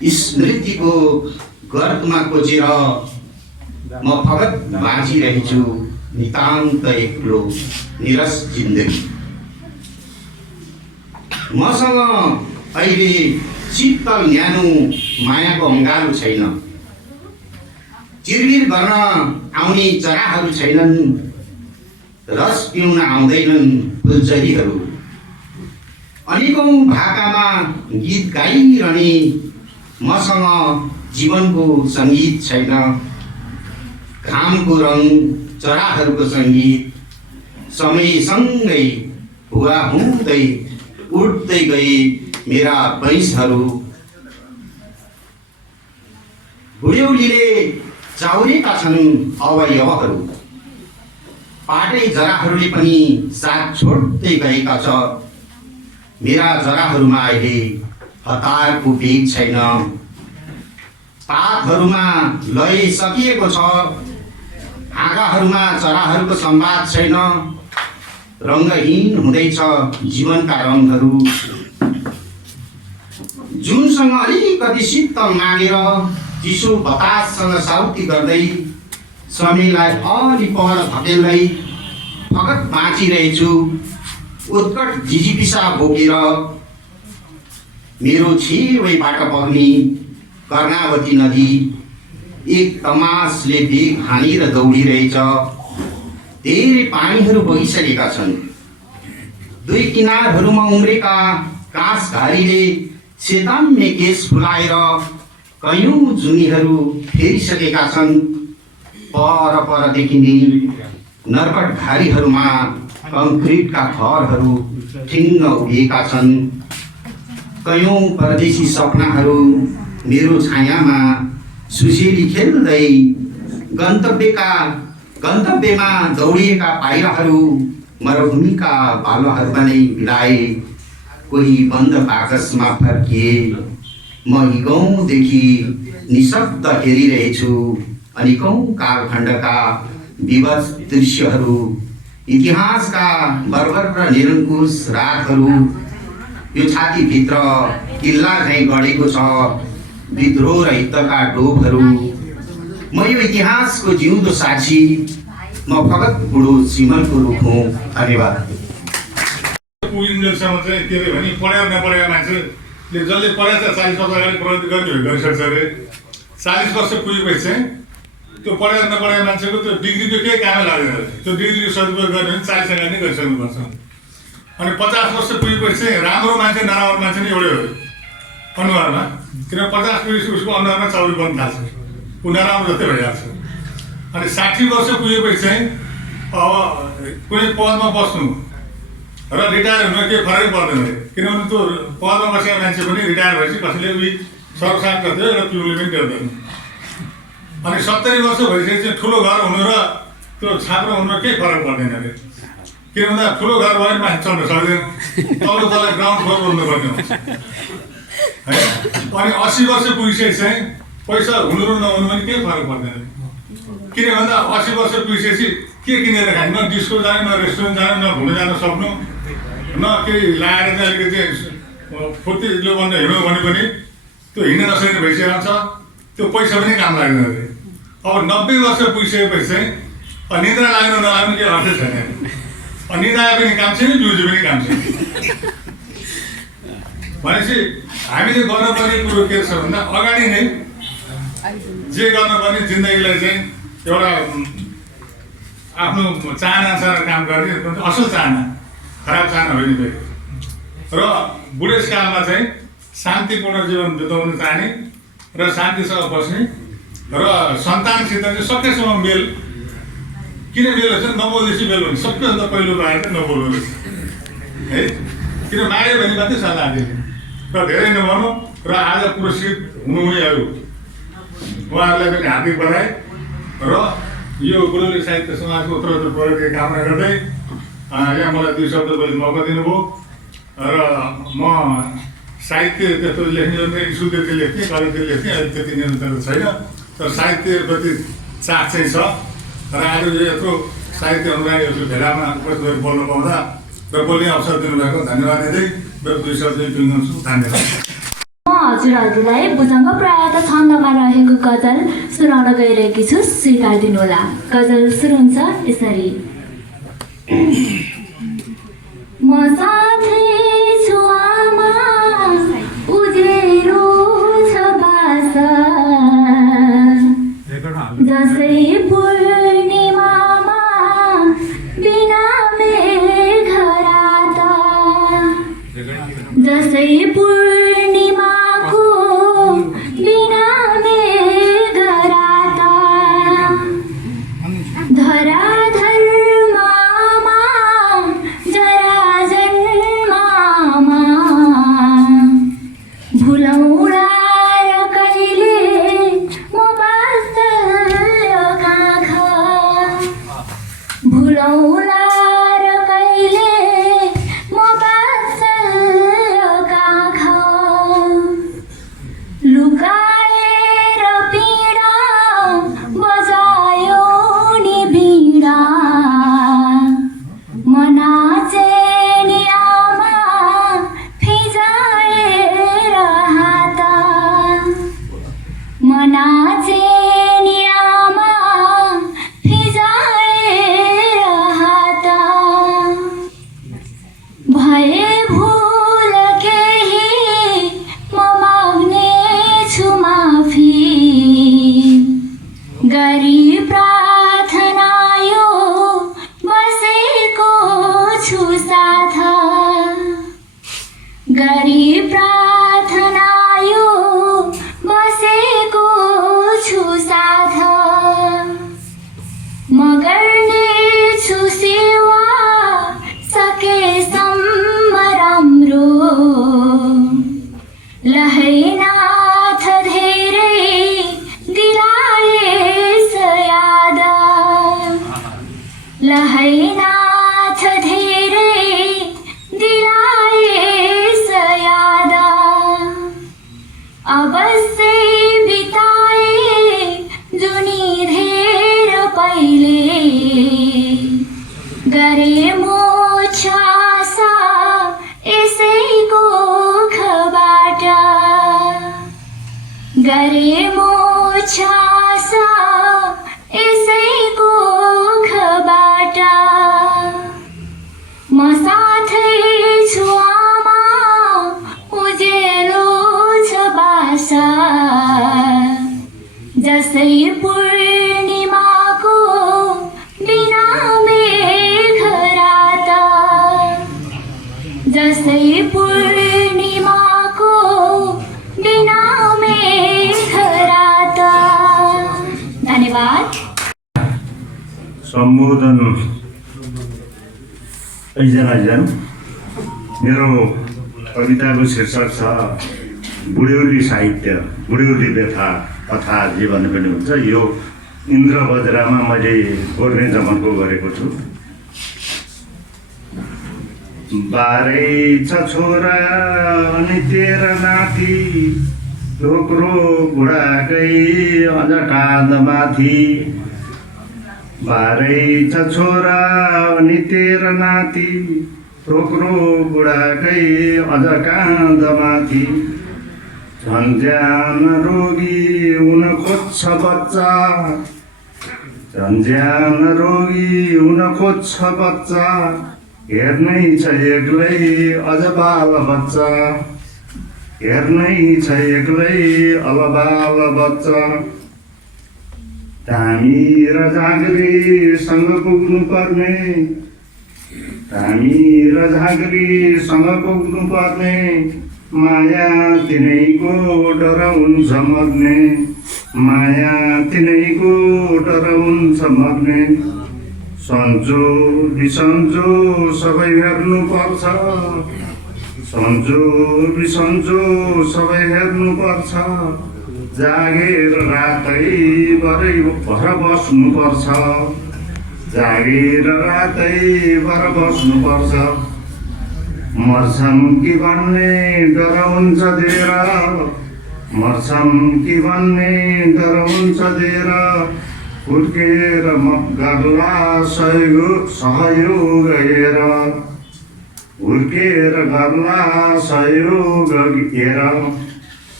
स्मृतिको गर्तमा कोचेर म फगत बाँचिरहेछु नितान्त एक्लो निरस जिन्दगी। मसँग अहिले शीतल न्यानो मायाको अङ्गालो छैन, चिरबिर गर्न आउने चराहरू छैनन्, रस पिउन आउँदैनन् फुलचरीहरू। अनेकौं भाकामा गीत गाइरहने मसँग जीवनको सङ्गीत छैन, घामको रङ चराहरूको सङ्गीत समयसँगै हुवा हुँदै उड्दै गए मेरा बैंसहरू। बुढ्यौलीले चाउरेका छन् अवयवहरू, पाटै जराहरूले पनि साथ छोड्दै गएका छ। मेरा जराहरूमा अहिले हतारको बेग छैन, पातहरूमा लय सकिएको छ, हाँगाहरूमा चराहरूको संवाद छैन, रङ्गहीन हुँदैछ जीवनका रङहरू। जुनसँग अलिकति शीतल मागेर चिसो बताससँग साउती गर्दै समयलाई अलि पर धकेल्दै फगत बाँचिरहेछु उत्कट झिझिपिसा बोकेर। मेरो छेउबाट बग्ने कर्णावती नदी एक तमासले बेग हानेर दौडिरहेछ। धेरै पानीहरू बगिसकेका छन्, दुई किनारहरूमा उम्रेका काँसघारीले सेताम्य केस फुलाएर कयौं जुनीहरू फेरिसकेका छन्। पर पर देखिने नर्कट घारीहरूमा कङ्क्रिटका घरहरू ठिङ्ग उभिएका छन्। कयौं परदेशी सपनाहरू मेरो छायामा सुसेली खेल्दै गन्तव्यमा दौडिएका पाइराहरू मरुभूमिका बालुवाहरूमा नै बिलाए। कोही बन्द बाकसमा फर्किए, म हिगौँदेखि निशब्द हेरिरहेछु अनेकौं कालखण्डका विवश दृश्यहरू, इतिहासका बर्बर र निरङ्कुश रातहरू। यो छातीभित्र किल्ला झैँ गढेको छ विद्रोह र हितका डोबहरू। म यो इतिहासको जिउँदो साक्षी, म फगत बुढो सिमलको रूप हुँ। धन्यवाद। पुगिन्जेलसम्म चाहिँ के अरे भने पढेर नपढेका मान्छेले जसले पढाएको छ 40 वर्ष अगाडि प्रगति गरिसक्छ अरे। 40 वर्ष पुगेपछि चाहिँ त्यो पढेर नपढेका मान्छेको त्यो डिग्रीको केही कामै लाग्दैन अरे। त्यो डिग्रीको सदुपयोग गर्यो भने 40 अगाडि नै गरिसक्नुपर्छ। अनि 50 वर्ष पुगेपछि चाहिँ राम्रो मान्छे नराम्रो मान्छे नै एउटै हो अनुहारमा, किन 50 पुगेपछि उसको अनुहारमा चाउरी बन्द थाल्छ, ऊ नराम्रो जस्तै भइहाल्छ। अनि 60 वर्ष पुगेपछि चाहिँ अब कुनै पदमा बस्नु र रिटायर हुन केही फरक पर्दैन अरे। किनभने त्यो पदमा बसेका मान्छे पनि रिटायर भएपछि कसैले उही सर्वसाध गर्थ्यो र पिउले पनि देख्दैन। अनि 70 वर्ष भइसकेपछि चाहिँ ठुलो घर हुनु र त्यो छाप्रो हुनु केही फरक पर्दैन अरे। किन भन्दा ठुलो घर भयो भने मान्छे चढ्न सक्दैन, तल्लो तल ग्राउन्ड फ्लोर बोल्नुपर्ने हुन्छ है। अनि 80 वर्ष पुगिसकेपछि चाहिँ पैसा हुनु र नहुनु पनि केही फरक पर्दैन। किन भन्दा 80 वर्ष पुगिसकेपछि के किनेर खाने, न डिस्को जाने, न रेस्टुरेन्ट जाने, न घुम्न जान सक्नु, न केही लाएर चाहिँ अलिकति फुर्तिलो बन्द हिँड्नु भने पनि त्यो हिँड्न नसक्ने भइसकेको छ। त्यो पैसा पनि काम लाग्दैन अरे। अब 90 वर्ष पुगिसकेपछि चाहिँ निद्रा लाग्नु नलाग्नु केही अर्थै छैन। निद्रा पनि काम छैन, बिउजी पनि काम छैन। भनेपछि हामीले गर्नुपर्ने कुरो के छ भन्दा अगाडि नै जे गर्नुपर्ने जिन्दगीलाई चाहिँ एउटा आफ्नो चाहना अनुसार काम गर्ने, असल चाहना, खराब चाहना होइन फेरि। र बुढेसकालमा चाहिँ शान्तिपूर्ण जीवन बिताउन चाहने र शान्तिसँग बस्ने र सन्तानसित चाहिँ सकेसम्म मेल। किन मेल हुन्छ, नबोल्दैछु मेल हुन्छ। सबैभन्दा पहिलो बाहेक चाहिँ नबोल्नु रहेछ है। किन माग्यो भने मात्रै सल्लाह दिने र धेरै नभनौँ। र आज पुरस्कृत हुनुहुनेहरू उहाँहरूलाई पनि हार्दिक बधाई र यो गुरुले साहित्य समाजको उत्तरोत्तर प्रगतिको कामना गर्दै यहाँ मलाई 2 शब्द बोल्ने मौका दिनुभयो। र म साहित्य त्यस्तो लेख्ने स्कुलतिर लेख्ने, कलेजतिर लेख्ने, अहिले त्यति निरन्तर छैन, तर साहित्यप्रति चाख चाहिँ छ। र आज यो यत्रो साहित्य अनुरागीहरूको भेलामा उपस्थित भएर बोल्न पाउँदा र बोल्ने अवसर दिनुभएको धन्यवाद दिँदै मेरो 2 शब्द बिउन्छु। धन्यवाद। हजुरहरूलाई बुझाउन प्रायः त छन्दमा रहेको गजल सुनाउन गइरहेकी छु, स्वीकार दिनुहोला। गजल सुरु हुन्छ यसरी। म साथै छु आमा, उजेरो छ बासा, जसै पूर्णिमामा बिना मेघ राता, जसै पूर्णिमाको बिना मेघ राता, धराधर्ममा जरा जन्ममा भुलौँला र कहिले म बाँच्न काखा, भुलौँला र कहिले म बाँच्न काखा, लुकाएर पीडा बजायो नि बीडा, म नाचे नि आमा फिजाएर हाता, म नाचे नि आमा फिजाएर हाता, भए भुल केही म माग्ने छु माफी, गरी प्रार्थना यो बसेको छु साथ, गरी प्रार्थना यो बसेको छु साथ, म गर्ने छु सेवा सकेसम्म राम्रो, लहैनाथ धेरै दिलाएस याद, लहैनाथ धेरै दिलाएस याद, अवश्य बिताए जुनी धेर पहिले, गरे मोछासा यसैको खबाट, गरे मोछासा यसैको खबाट, म साथै छु आमा, उजेलो छ बासा, जसै पूर्णिमाको बिना मेघ राता, जसै पूर्णिमाको बिना मेघ राता। धन्यवाद। सम्बोधन ऐजन मेरो कविताको शीर्षक छ बुढ्यौली साहित्य, बुढ्यौली व्यथा कथा जे भन्ने पनि हुन्छ। यो इन्द्र बजरामा मैले गोर्ने जमनको गरेको छु। बारै छ छोरा अनि तेरा नाति, रोक्रो बुढाकै अझ टाँद माथि, बारै छ छोरा अनि तेरा नाति, रोक्रो बुढाकै अझ काँद माथि, झन्झ्यान रोगी हुन खोज्छ बच्चा, झन्झ्यान रोगी हुन खोज्छ बच्चा, हेर्नै छ एक्लै अझ बाल बच्चा, हेर्नै छ एक्लै अल बाल बच्चा, धामी र झाँक्रीसँग पुग्नु पर्ने, धामी र झाँक्रीसँग पुग्नु पर्ने, माया तिनैको डर हुन्छ मर्ने, माया तिनैको डर हुन्छ मर्ने, सन्जो बिसन्जो सबै हेर्नुपर्छ, सन्जो बिसन्जो सबै हेर्नुपर्छ, जागेर रातै भरै भर बस्नुपर्छ, जागेर रातै भर बस्नुपर्छ, मर्छन् कि भन्ने डर हुन्छ धेर, मर्छन् कि भन्ने डर हुन्छ धेर, हुर्केर म गर्ला सहयोग हेर, हुर्केर गर्ला सहयोग हेर,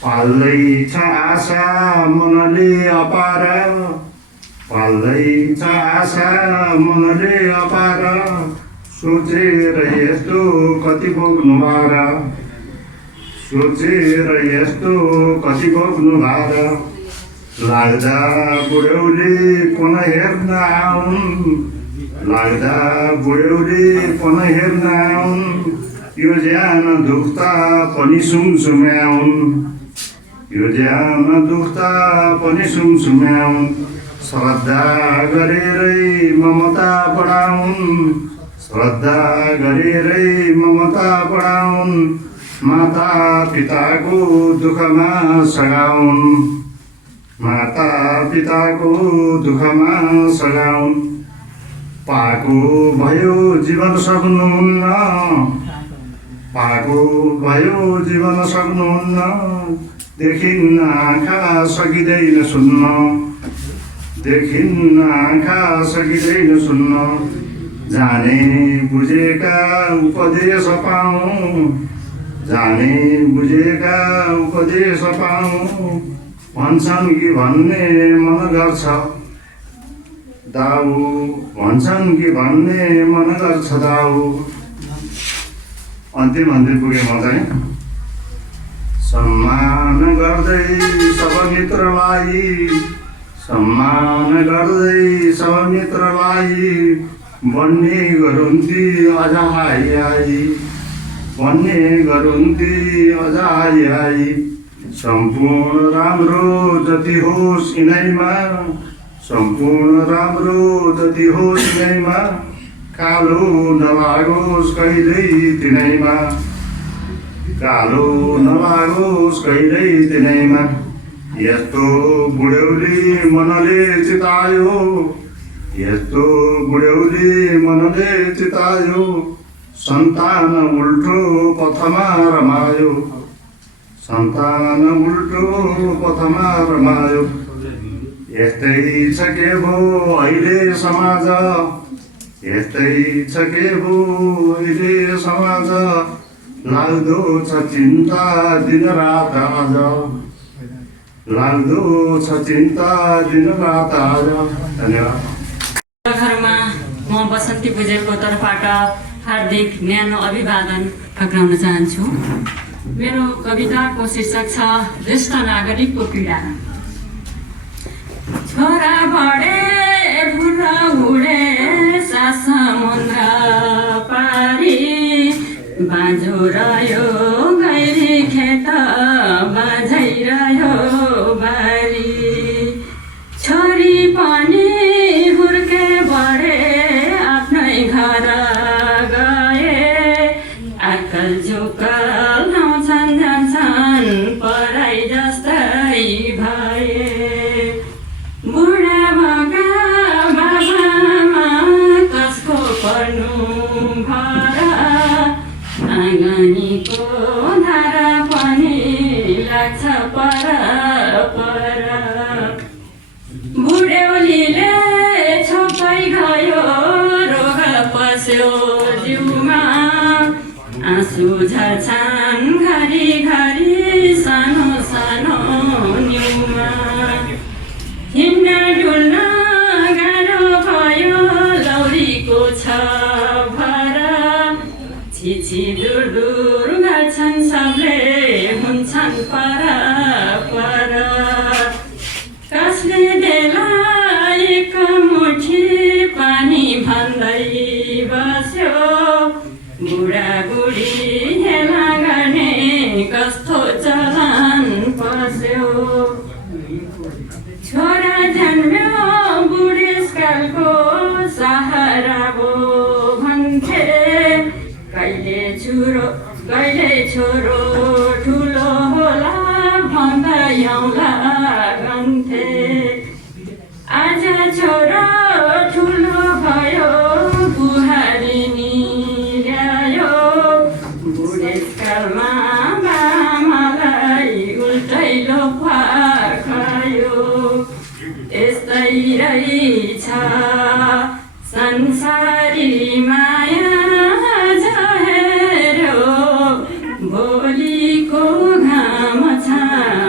पाल्दैछ आशा मनले अपार, पाल्दैछ आशा मनले अपार, सोचेर यस्तो कति भोग्नु भार, सोचेर यस्तो कति भोग्नु भार, लाग्दा बुढ्यौले कोन हेर्न आउन्, लाग्दा बुढ्यौले कोन हेर्न आउन्, यो ज्यान दुख्दा पनि सुमसुम्याउन्, यो ज्यान दुख्दा पनि सुमसुम्याउन्, श्रद्धा गरेरै ममता बढाउन्, श्रद्धा गरेरै ममता बढाउन्, माता पिताको दुःखमा सघाउन्, माता पिताको दुःखमा सघाउन्, पाको भयो जीवन सक्नुहुन्न, पाको भयो जीवन सक्नुहुन्न, देखिन्न आँखा सकिँदैन सुन्न, देखिन्न आँखा सकिँदैन सुन्न, जाने बुझेका उपदेश पाऊँ, जाने बुझेका उपदेश पाऊँ, भन्छन् कि भन्ने मन गर्छ दाउ, भन्छन् कि भन्ने मन गर्छ दाउ। अन्तिम पुगे म चाहिँ सम्मान गर्दै सब मित्रलाई, सम्मान गर्दै सब मित्रलाई, बन्ने गरुन्ती अझ आई आई, बन्ने गरुन्ती अझ आई आई, सम्पूर्ण राम्रो जति होस् यिनैमा, सम्पूर्ण राम्रो जति होस् यिनैमा, कालो नलागोस् कहिल्यै तिनैमा, कालो नलागोस् कहिल्यै तिनैमा, यस्तो बुढ्यौली मनले चितायो, यस्तो बुढ्यौली मनले चितायो, सन्तान उल्टो पथमा रमायो, सन्तान उल्टो पथमा रमायो, यस्तै छ के भो अहिले समाज, यस्तै छ के भो अहिले समाज, लाग्दो छ चिन्ता दिन रात आज, लाग्दो छ चिन्ता दिन रात आज। धन्यवाद। घरमा म बसन्ती भुजेलको तर्फबाट हार्दिक न्यानो अभिवादन टक्राउन चाहन्छु। मेरो कविताको शीर्षक छ ज्येष्ठ नागरिकको पीडा। छोरा बढे बुढा उडे सास समुद्र पारी, बाँझो रह्यो गैरी खेत बाँझै रह्यो बारी, छोरी पनि हुर्के बढे आफ्नै घर गए, आकल झुकल आउँछन् जान्छन् पराई जस्तै भए, बुढा बगा बाबामा कसको पर्नु घर, आँगनीको धारा पनि लाग्छ पर पर, बुढ्यौलीले छोपै गयो रोग पस्यो जिउमा, आँसु झर्छन् घरि घरि सानो सानो न्युमा, हिँड्न डुल्न गाह्रो भयो लौरीको छ भर, छिछि दूर दूर गर्छन् सबले हुन्छन् पर पर, कसले देला एक मुठी पानी भन्दै बस्यो, बुढाबुढी हेला गर्ने कस्तो चलन पस्यो, छोरा जन्म्यो बुढेसकालको सहारा भो भन्थे, कहिले छोरो ठुलो होला भन्दै आउँला गन्थे, आज छोरा ठुलो भयो बुहारी ल्यायो, बुढेसकालमा बामालाई उल्टै लोफा खायो, यस्तै रहेछ संसारी माया हेर्यो, भोलिको घाम छ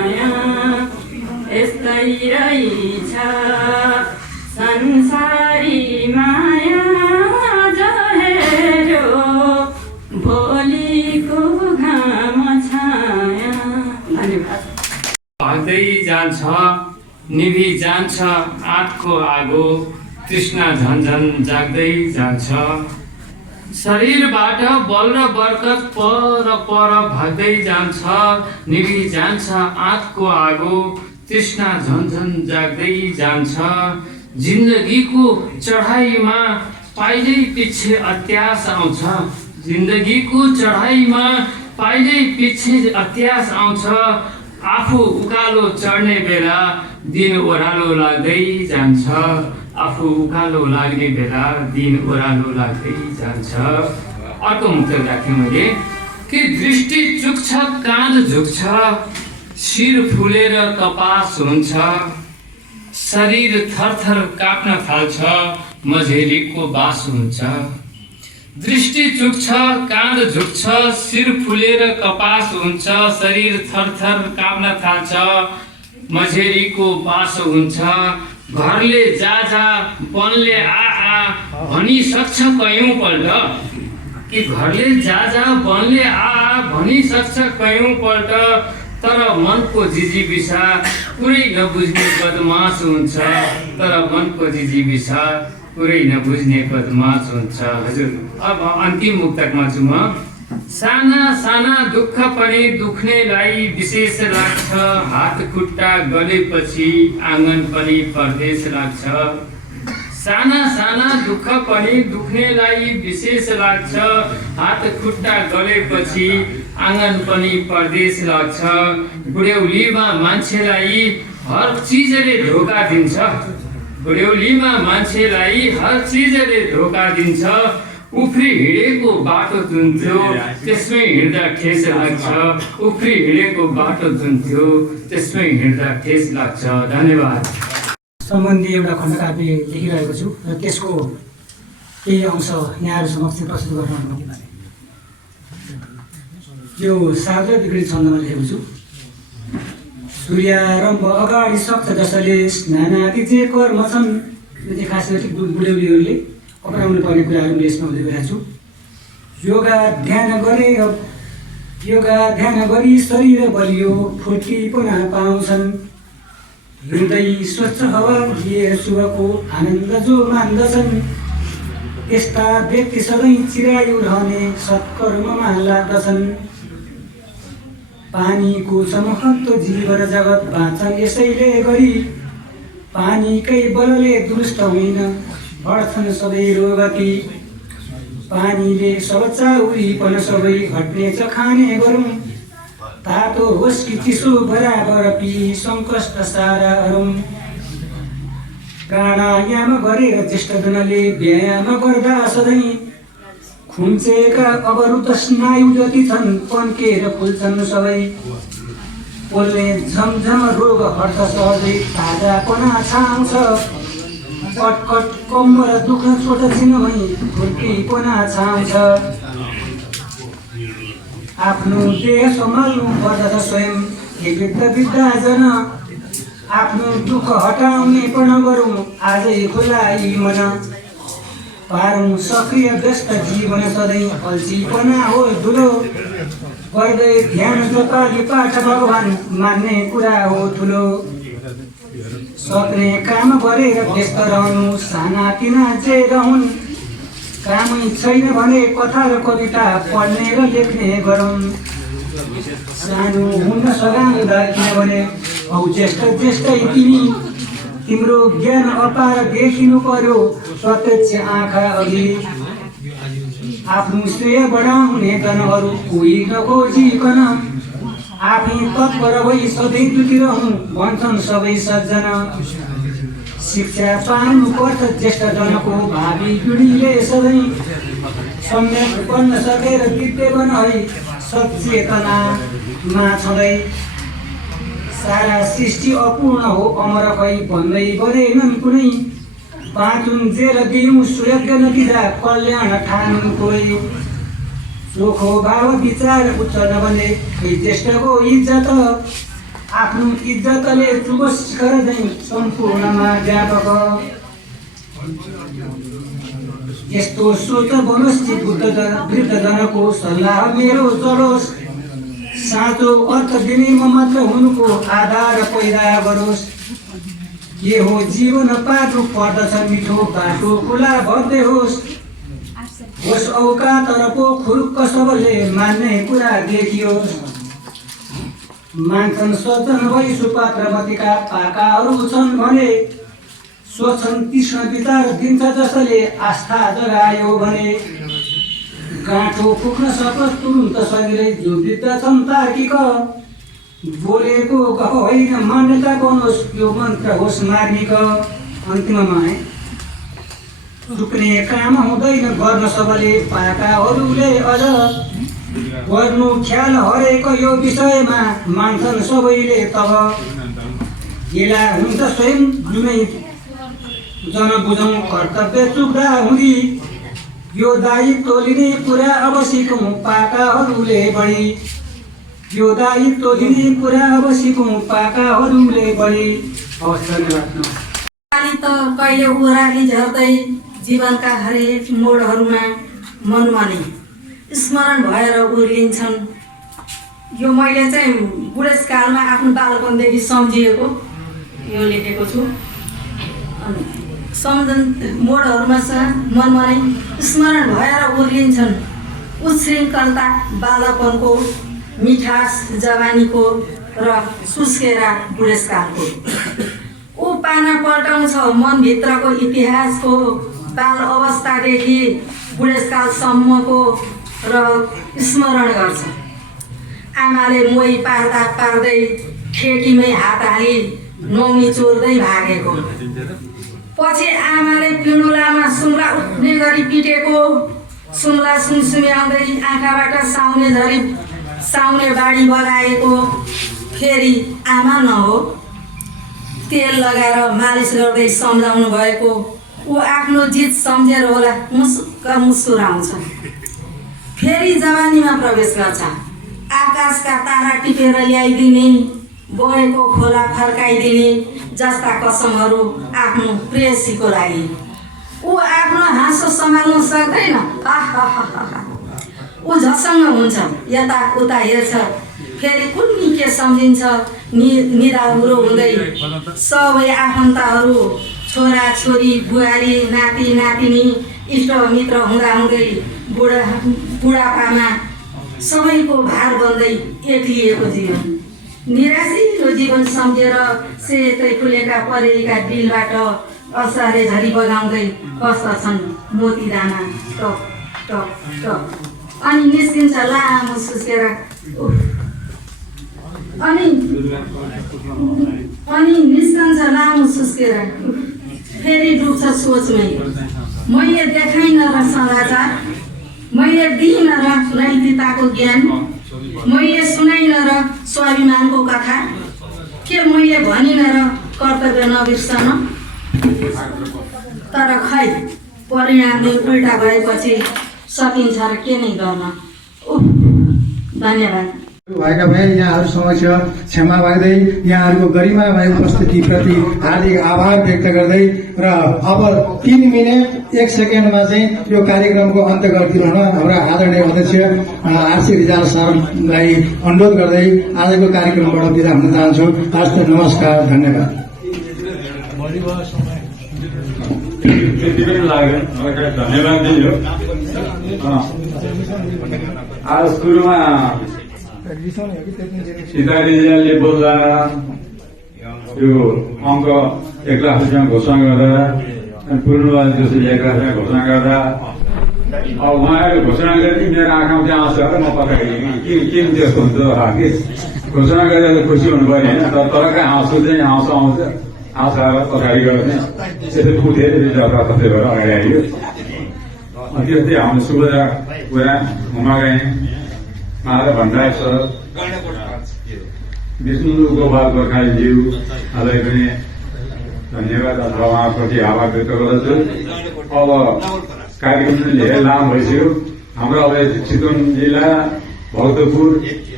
जान्छ निभी जान्छ आँटको आगो तृष्णा झन्झन जाग्दै जान्छ शरीरबाट बल र बरकत पर भाग्दै जान्छ निभी जान्छ आँटको आगो तृष्णा झन्झन जाग्दै जान्छ जिन्दगीको चढाइमा पाइलै पछि अत्यास आउँछ जिन्दगीको चढाइमा पाइलै पछि अत्यास आउँछ आफू उकालो चढ्ने बेला दिन ओह्रालो लाग्दै जान्छ आफू उकालो लाग्ने बेला दिन ओह्रालो लाग्दै जान्छ अर्को मुक्त राखेँ मैले कि दृष्टि चुक्छ काँध झुक्छ शिर फुलेर कपास हुन्छ शरीर थरथर काप्न थाल्छ मझेरीको बास हुन्छ दृष्टि चुक्छ काँध झुक्छ शिर फुलेर कपास हुन्छ शरीर थरथर काप्न थाल्छ मझेरीको बास हुन्छ घरले जा वनले आ भनिसक्छ कयौँपल्ट कि घरले जा वनले आ भनिसक्छ कयौँपल्ट तर मनको जिजीविसा पुरै नबुझ्ने बदमास हुन्छ तर मनको जिजीविसा पुरै नबुझ्ने बदमास हुन्छ हजुर अब अन्तिम मुक्तकमा छु म साना साना दुःख पनि दुख्नेलाई विशेष लाग्छ हात खुट्टा गलेपछि आँगन पनि परदेश लाग्छ साना साना दुःख पनि दुख्नेलाई विशेष लाग्छ हात खुट्टा गलेपछि आँगन पनि परदेश लाग्छ बुढ्यौलीमा मान्छेलाई हर चिजले धोका दिन्छ बुढ्यौलीमा मान्छेलाई हर चिजले धोका दिन्छ उफ्री हिँडेको बाटो जुन थियो त्यसमै हिँड्दा ठेस लाग्छ उफ्री हिँडेको बाटो जुन थियो त्यसमै हिँड्दा ठेस लाग्छ धन्यवाद सम्बन्धी एउटा खण्डकाव्य लेखिरहेको छु र त्यसको केही अंश यहाँहरू समक्ष प्रस्तुत गर्न अनुमति मागे यो सार्वजनिक विकृत छन्दमा लेखेको छु सूर्यारम्भ अगाडि सक्छ जसले नानादि जे कर्म छन् यो चाहिँ खास गरी बुढ्यौलीहरूले अपनाउनु पर्ने कुराहरू यसमा हुँदै गएको छु योगा ध्यान गरी शरीर बलियो फुर्तीपना पाउँछन् हृदय स्वच्छ हावा लिएर शुभको आनन्द जो मान्दछन् यस्ता व्यक्ति सधैँ चिरायु रहने सत्कर्ममा लाग्दछन् पानीको छ महत्त्व जीव र जगत बाँच्छन् यसैले गरी पानीकै बलले दुरुस्त होइन बढ्छन् सबै रोगती पानीले सब चाउरीपन सबै घट्नेछ खाने गरौँ तातो होस् कि चिसो बराबर पी सङ्कष्ट सारा अरौँ प्राणायाम गरेर ज्येष्ठजनले व्यायाम गर्दा सधैँ खुम्चेका अवरुद्ध स्नायु जति छन् पन्केर फुल्छन् सबै पोल्ने झमझम रोग हट्छ सहजै ताजापना छाउँछ कटकट कम्मर दुःख छोटा छिनमै फुर्तीपना छाउँछ आफ्नो देह सम्हाल्नु पर्दछ स्वयं हे विद्याजन आफ्नो दुःख हटाउने पण गरौँ आजै खुलाइ मन पारौँ सक्रिय व्यस्त जीवन सधैँ अल्छीपना हो धुलो गर्दै ध्यान जपाली पाठ भगवान मान्ने कुरा हो ठुलो सक्ने काम गरेर व्यस्त रहनु सानातिना जे रहन् कामै छैन भने कथा र कविता पढ्ने र लेख्ने गरौँ सानो हुन सघाउँदा किनभने औ ज्येष्ठै तिम्रो ज्ञान अपार देखिनु पर्यो प्रत्यक्ष आँखा अघि आफ्नो श्रेय बढाउने जनहरू कोही नखोजिकन आफै तत्पर भई सधैँ जुटिरहँ भन्छन् सबै सज्जन शिक्षा पाउनु पर्छ ज्येष्ठजनको भावी पिँढीले सधैँ सम्यक बन्न सकेर विद्यमान है सचेतनामा छँदै सारा सृष्टि अपूर्ण हो अमर भई भन्दै गरेनन् कुनै बाँचुन् जेल दिउँ सुयोग्य नदिँदा कल्याण ठानुन् कोही चोखो भाव विचार उच्च नबने ज्येष्ठको इज्जत आफ्नो इज्जतले चुबस गर्दै सम्पूर्णमा व्यापक यस्तो सोच बनोस् वृद्धजनको सल्लाह मेरो चलोस् साँचो अर्थ दिने म मात्र हुनुको आधार पैदा गरोस्। के हो जीवन पार्नु पर्दछ मिठो बाटो खुला भर्दै होस् औका तर पो खुरुक्क सबले मान्ने कुरा देखियोस्। मान्छन् स्वजन भई सुपात्रमतिका पाकाहरू छन् भने सोच्छन् तीक्ष्ण विचार दिन्छ जसले आस्था जगायो भने। गाँठो पुग्न सकोस् तुरुन्त सजिलै जो बित्दछन् तार्किक बोलेको गफ होइन मान्यता बनोस् यो मन्त्र होस् मार्मिक। अन्तिममा चुक्ने काम हुँदैन गर्न सबले पाकाहरूले अझ गर्नु ख्याल हरेको यो विषयमा मान्छन् सबैले तब। गेला हुन्छ स्वयं जुनै जनबुझौँ कर्तव्य चुक्दा हुँदी यो दायित्व लिने पुरा अब सिकौँ पाकाहरूले बढी। यो दायित्व लिने पुरा अब सिकौँ पाकाहरूले बढी। हवस्, धन्यवाद। त कहिले ओह्राली झर्दै जीवनका हरेक मोडहरूमा मनमाने स्मरण भएर उर्लिन्छन्। यो मैले चाहिँ बुढेसकालमा आफ्नो बालपनदेखि सम्झिएको यो लेखेको छु। सम्झन मोडहरूमा मनमाने स्मरण भएर उर्लिन्छन्। उच्छृङ्खलता बालपनको मिठास जवानीको र सुस्केरा बुढेसकालको। ऊ पाना पल्टाउँछ मनभित्रको इतिहासको बाल अवस्थादेखि बुढेसकालसम्मको र स्मरण गर्छ। आमाले मोही पार्दा पार्दै ठेकीमै हात हाली नौनी चोर्दै भागेको। पछि आमाले पिँडुलामा सुम्ला उठ्ने गरी पिटेको। सुम्ला सुमसुम्याउँदै आँखाबाट साउने झरी साउने बाढी बगाएको। फेरि आमा नहो तेल लगाएर मालिस गर्दै सम्झाउनु भएको। ऊ आफ्नो जित सम्झेर होला मुस्क मुस्कुराउँछ। फेरि जवानीमा प्रवेश गर्छ। आकाशका तारा टिपेर ल्याइदिने बढेको खोला फर्काइदिने जस्ता कसमहरू आफ्नो प्रेयसीको लागि। ऊ आफ्नो हाँसो सम्हाल्नु सक्दैन। ऊ झसङ्ग हुन्छ यताउता हेर्छ। फेरि कुन्नी के सम्झिन्छ निधाउरो हुँदै सबै आफन्तहरू छोरा छोरी बुहारी नाति नातिनी इष्टमित्र हुँदाहुँदै बुढापामा सबैको भार बन्दै एक्लिएको जीवन। निराशिलो जीवन सम्झेर सेतै फुलेका परेलीका दिलबाट असारे झरी बगाउँदै बस्दछन् मोती दाना टप टप टप। अनि निस्किन्छ लामो सुस्केर अनि निस्कन्छ लामो सुस्केर। फेरि डुब्छ सोचमै। मैले देखाइन र समाचार, मैले दिइन र नैतिकताको ज्ञान, मैले सुनाइन र स्वाभिमानको कथा, के मैले भनिन र कर्तव्य नबिर्सन। तर खै परिणाम नै उल्टा भएपछि सकिन्छ र के नै गर्न। धन्यवाद। भएका भए यहाँहरू समक्ष क्षमा माग्दै यहाँहरूको गरिमामय उपस्थितिप्रति हार्दिक आभार व्यक्त गर्दै र अब 3 मिनट 1 सेकेन्डमा चाहिँ यो कार्यक्रमको अन्त्य गरिदिनु हुन हाम्रा आदरणीय अध्यक्ष आरसी रिजाल सरलाई अनुरोध गर्दै आजको कार्यक्रमबाट बिदा हुन चाहन्छु। हस्त नमस्कार, धन्यवाद। त्यति पनि लाग्यो, धन्यवाद दियो। आज सुरुमा सीतारिजालले बोल्दा यो अङ्क 1 लाख रुपियाँ घोषणा गर्दा अनि पूर्णवाद जसरी 1 लाख रुपियाँ घोषणा गर्दा अब उहाँहरूले घोषणा गरेपछि मेरो आँखामा चाहिँ आउँछ र म पकाइदिएँ कि त्यस्तो हुन्छ कि घोषणा गरेर खुसी हुनु पऱ्यो होइन। तर कहाँ हाँसो चाहिँ आउँछ र पछाडि गर्ने त्यसरी उठेर जताततै भएर अगाडि आइयो। त्यस्तै हाम्रो सुबोधा कुरा हुमागाई माधव भण्डारी सर, विष्णु गोपाल गोर्खालीज्यूलाई पनि धन्यवाद अथवा उहाँप्रति आभार व्यक्त गर्दछु। अब कार्यक्रम धेरै लामो भइसक्यो। हाम्रो अब चितवन जिल्ला भक्तपुर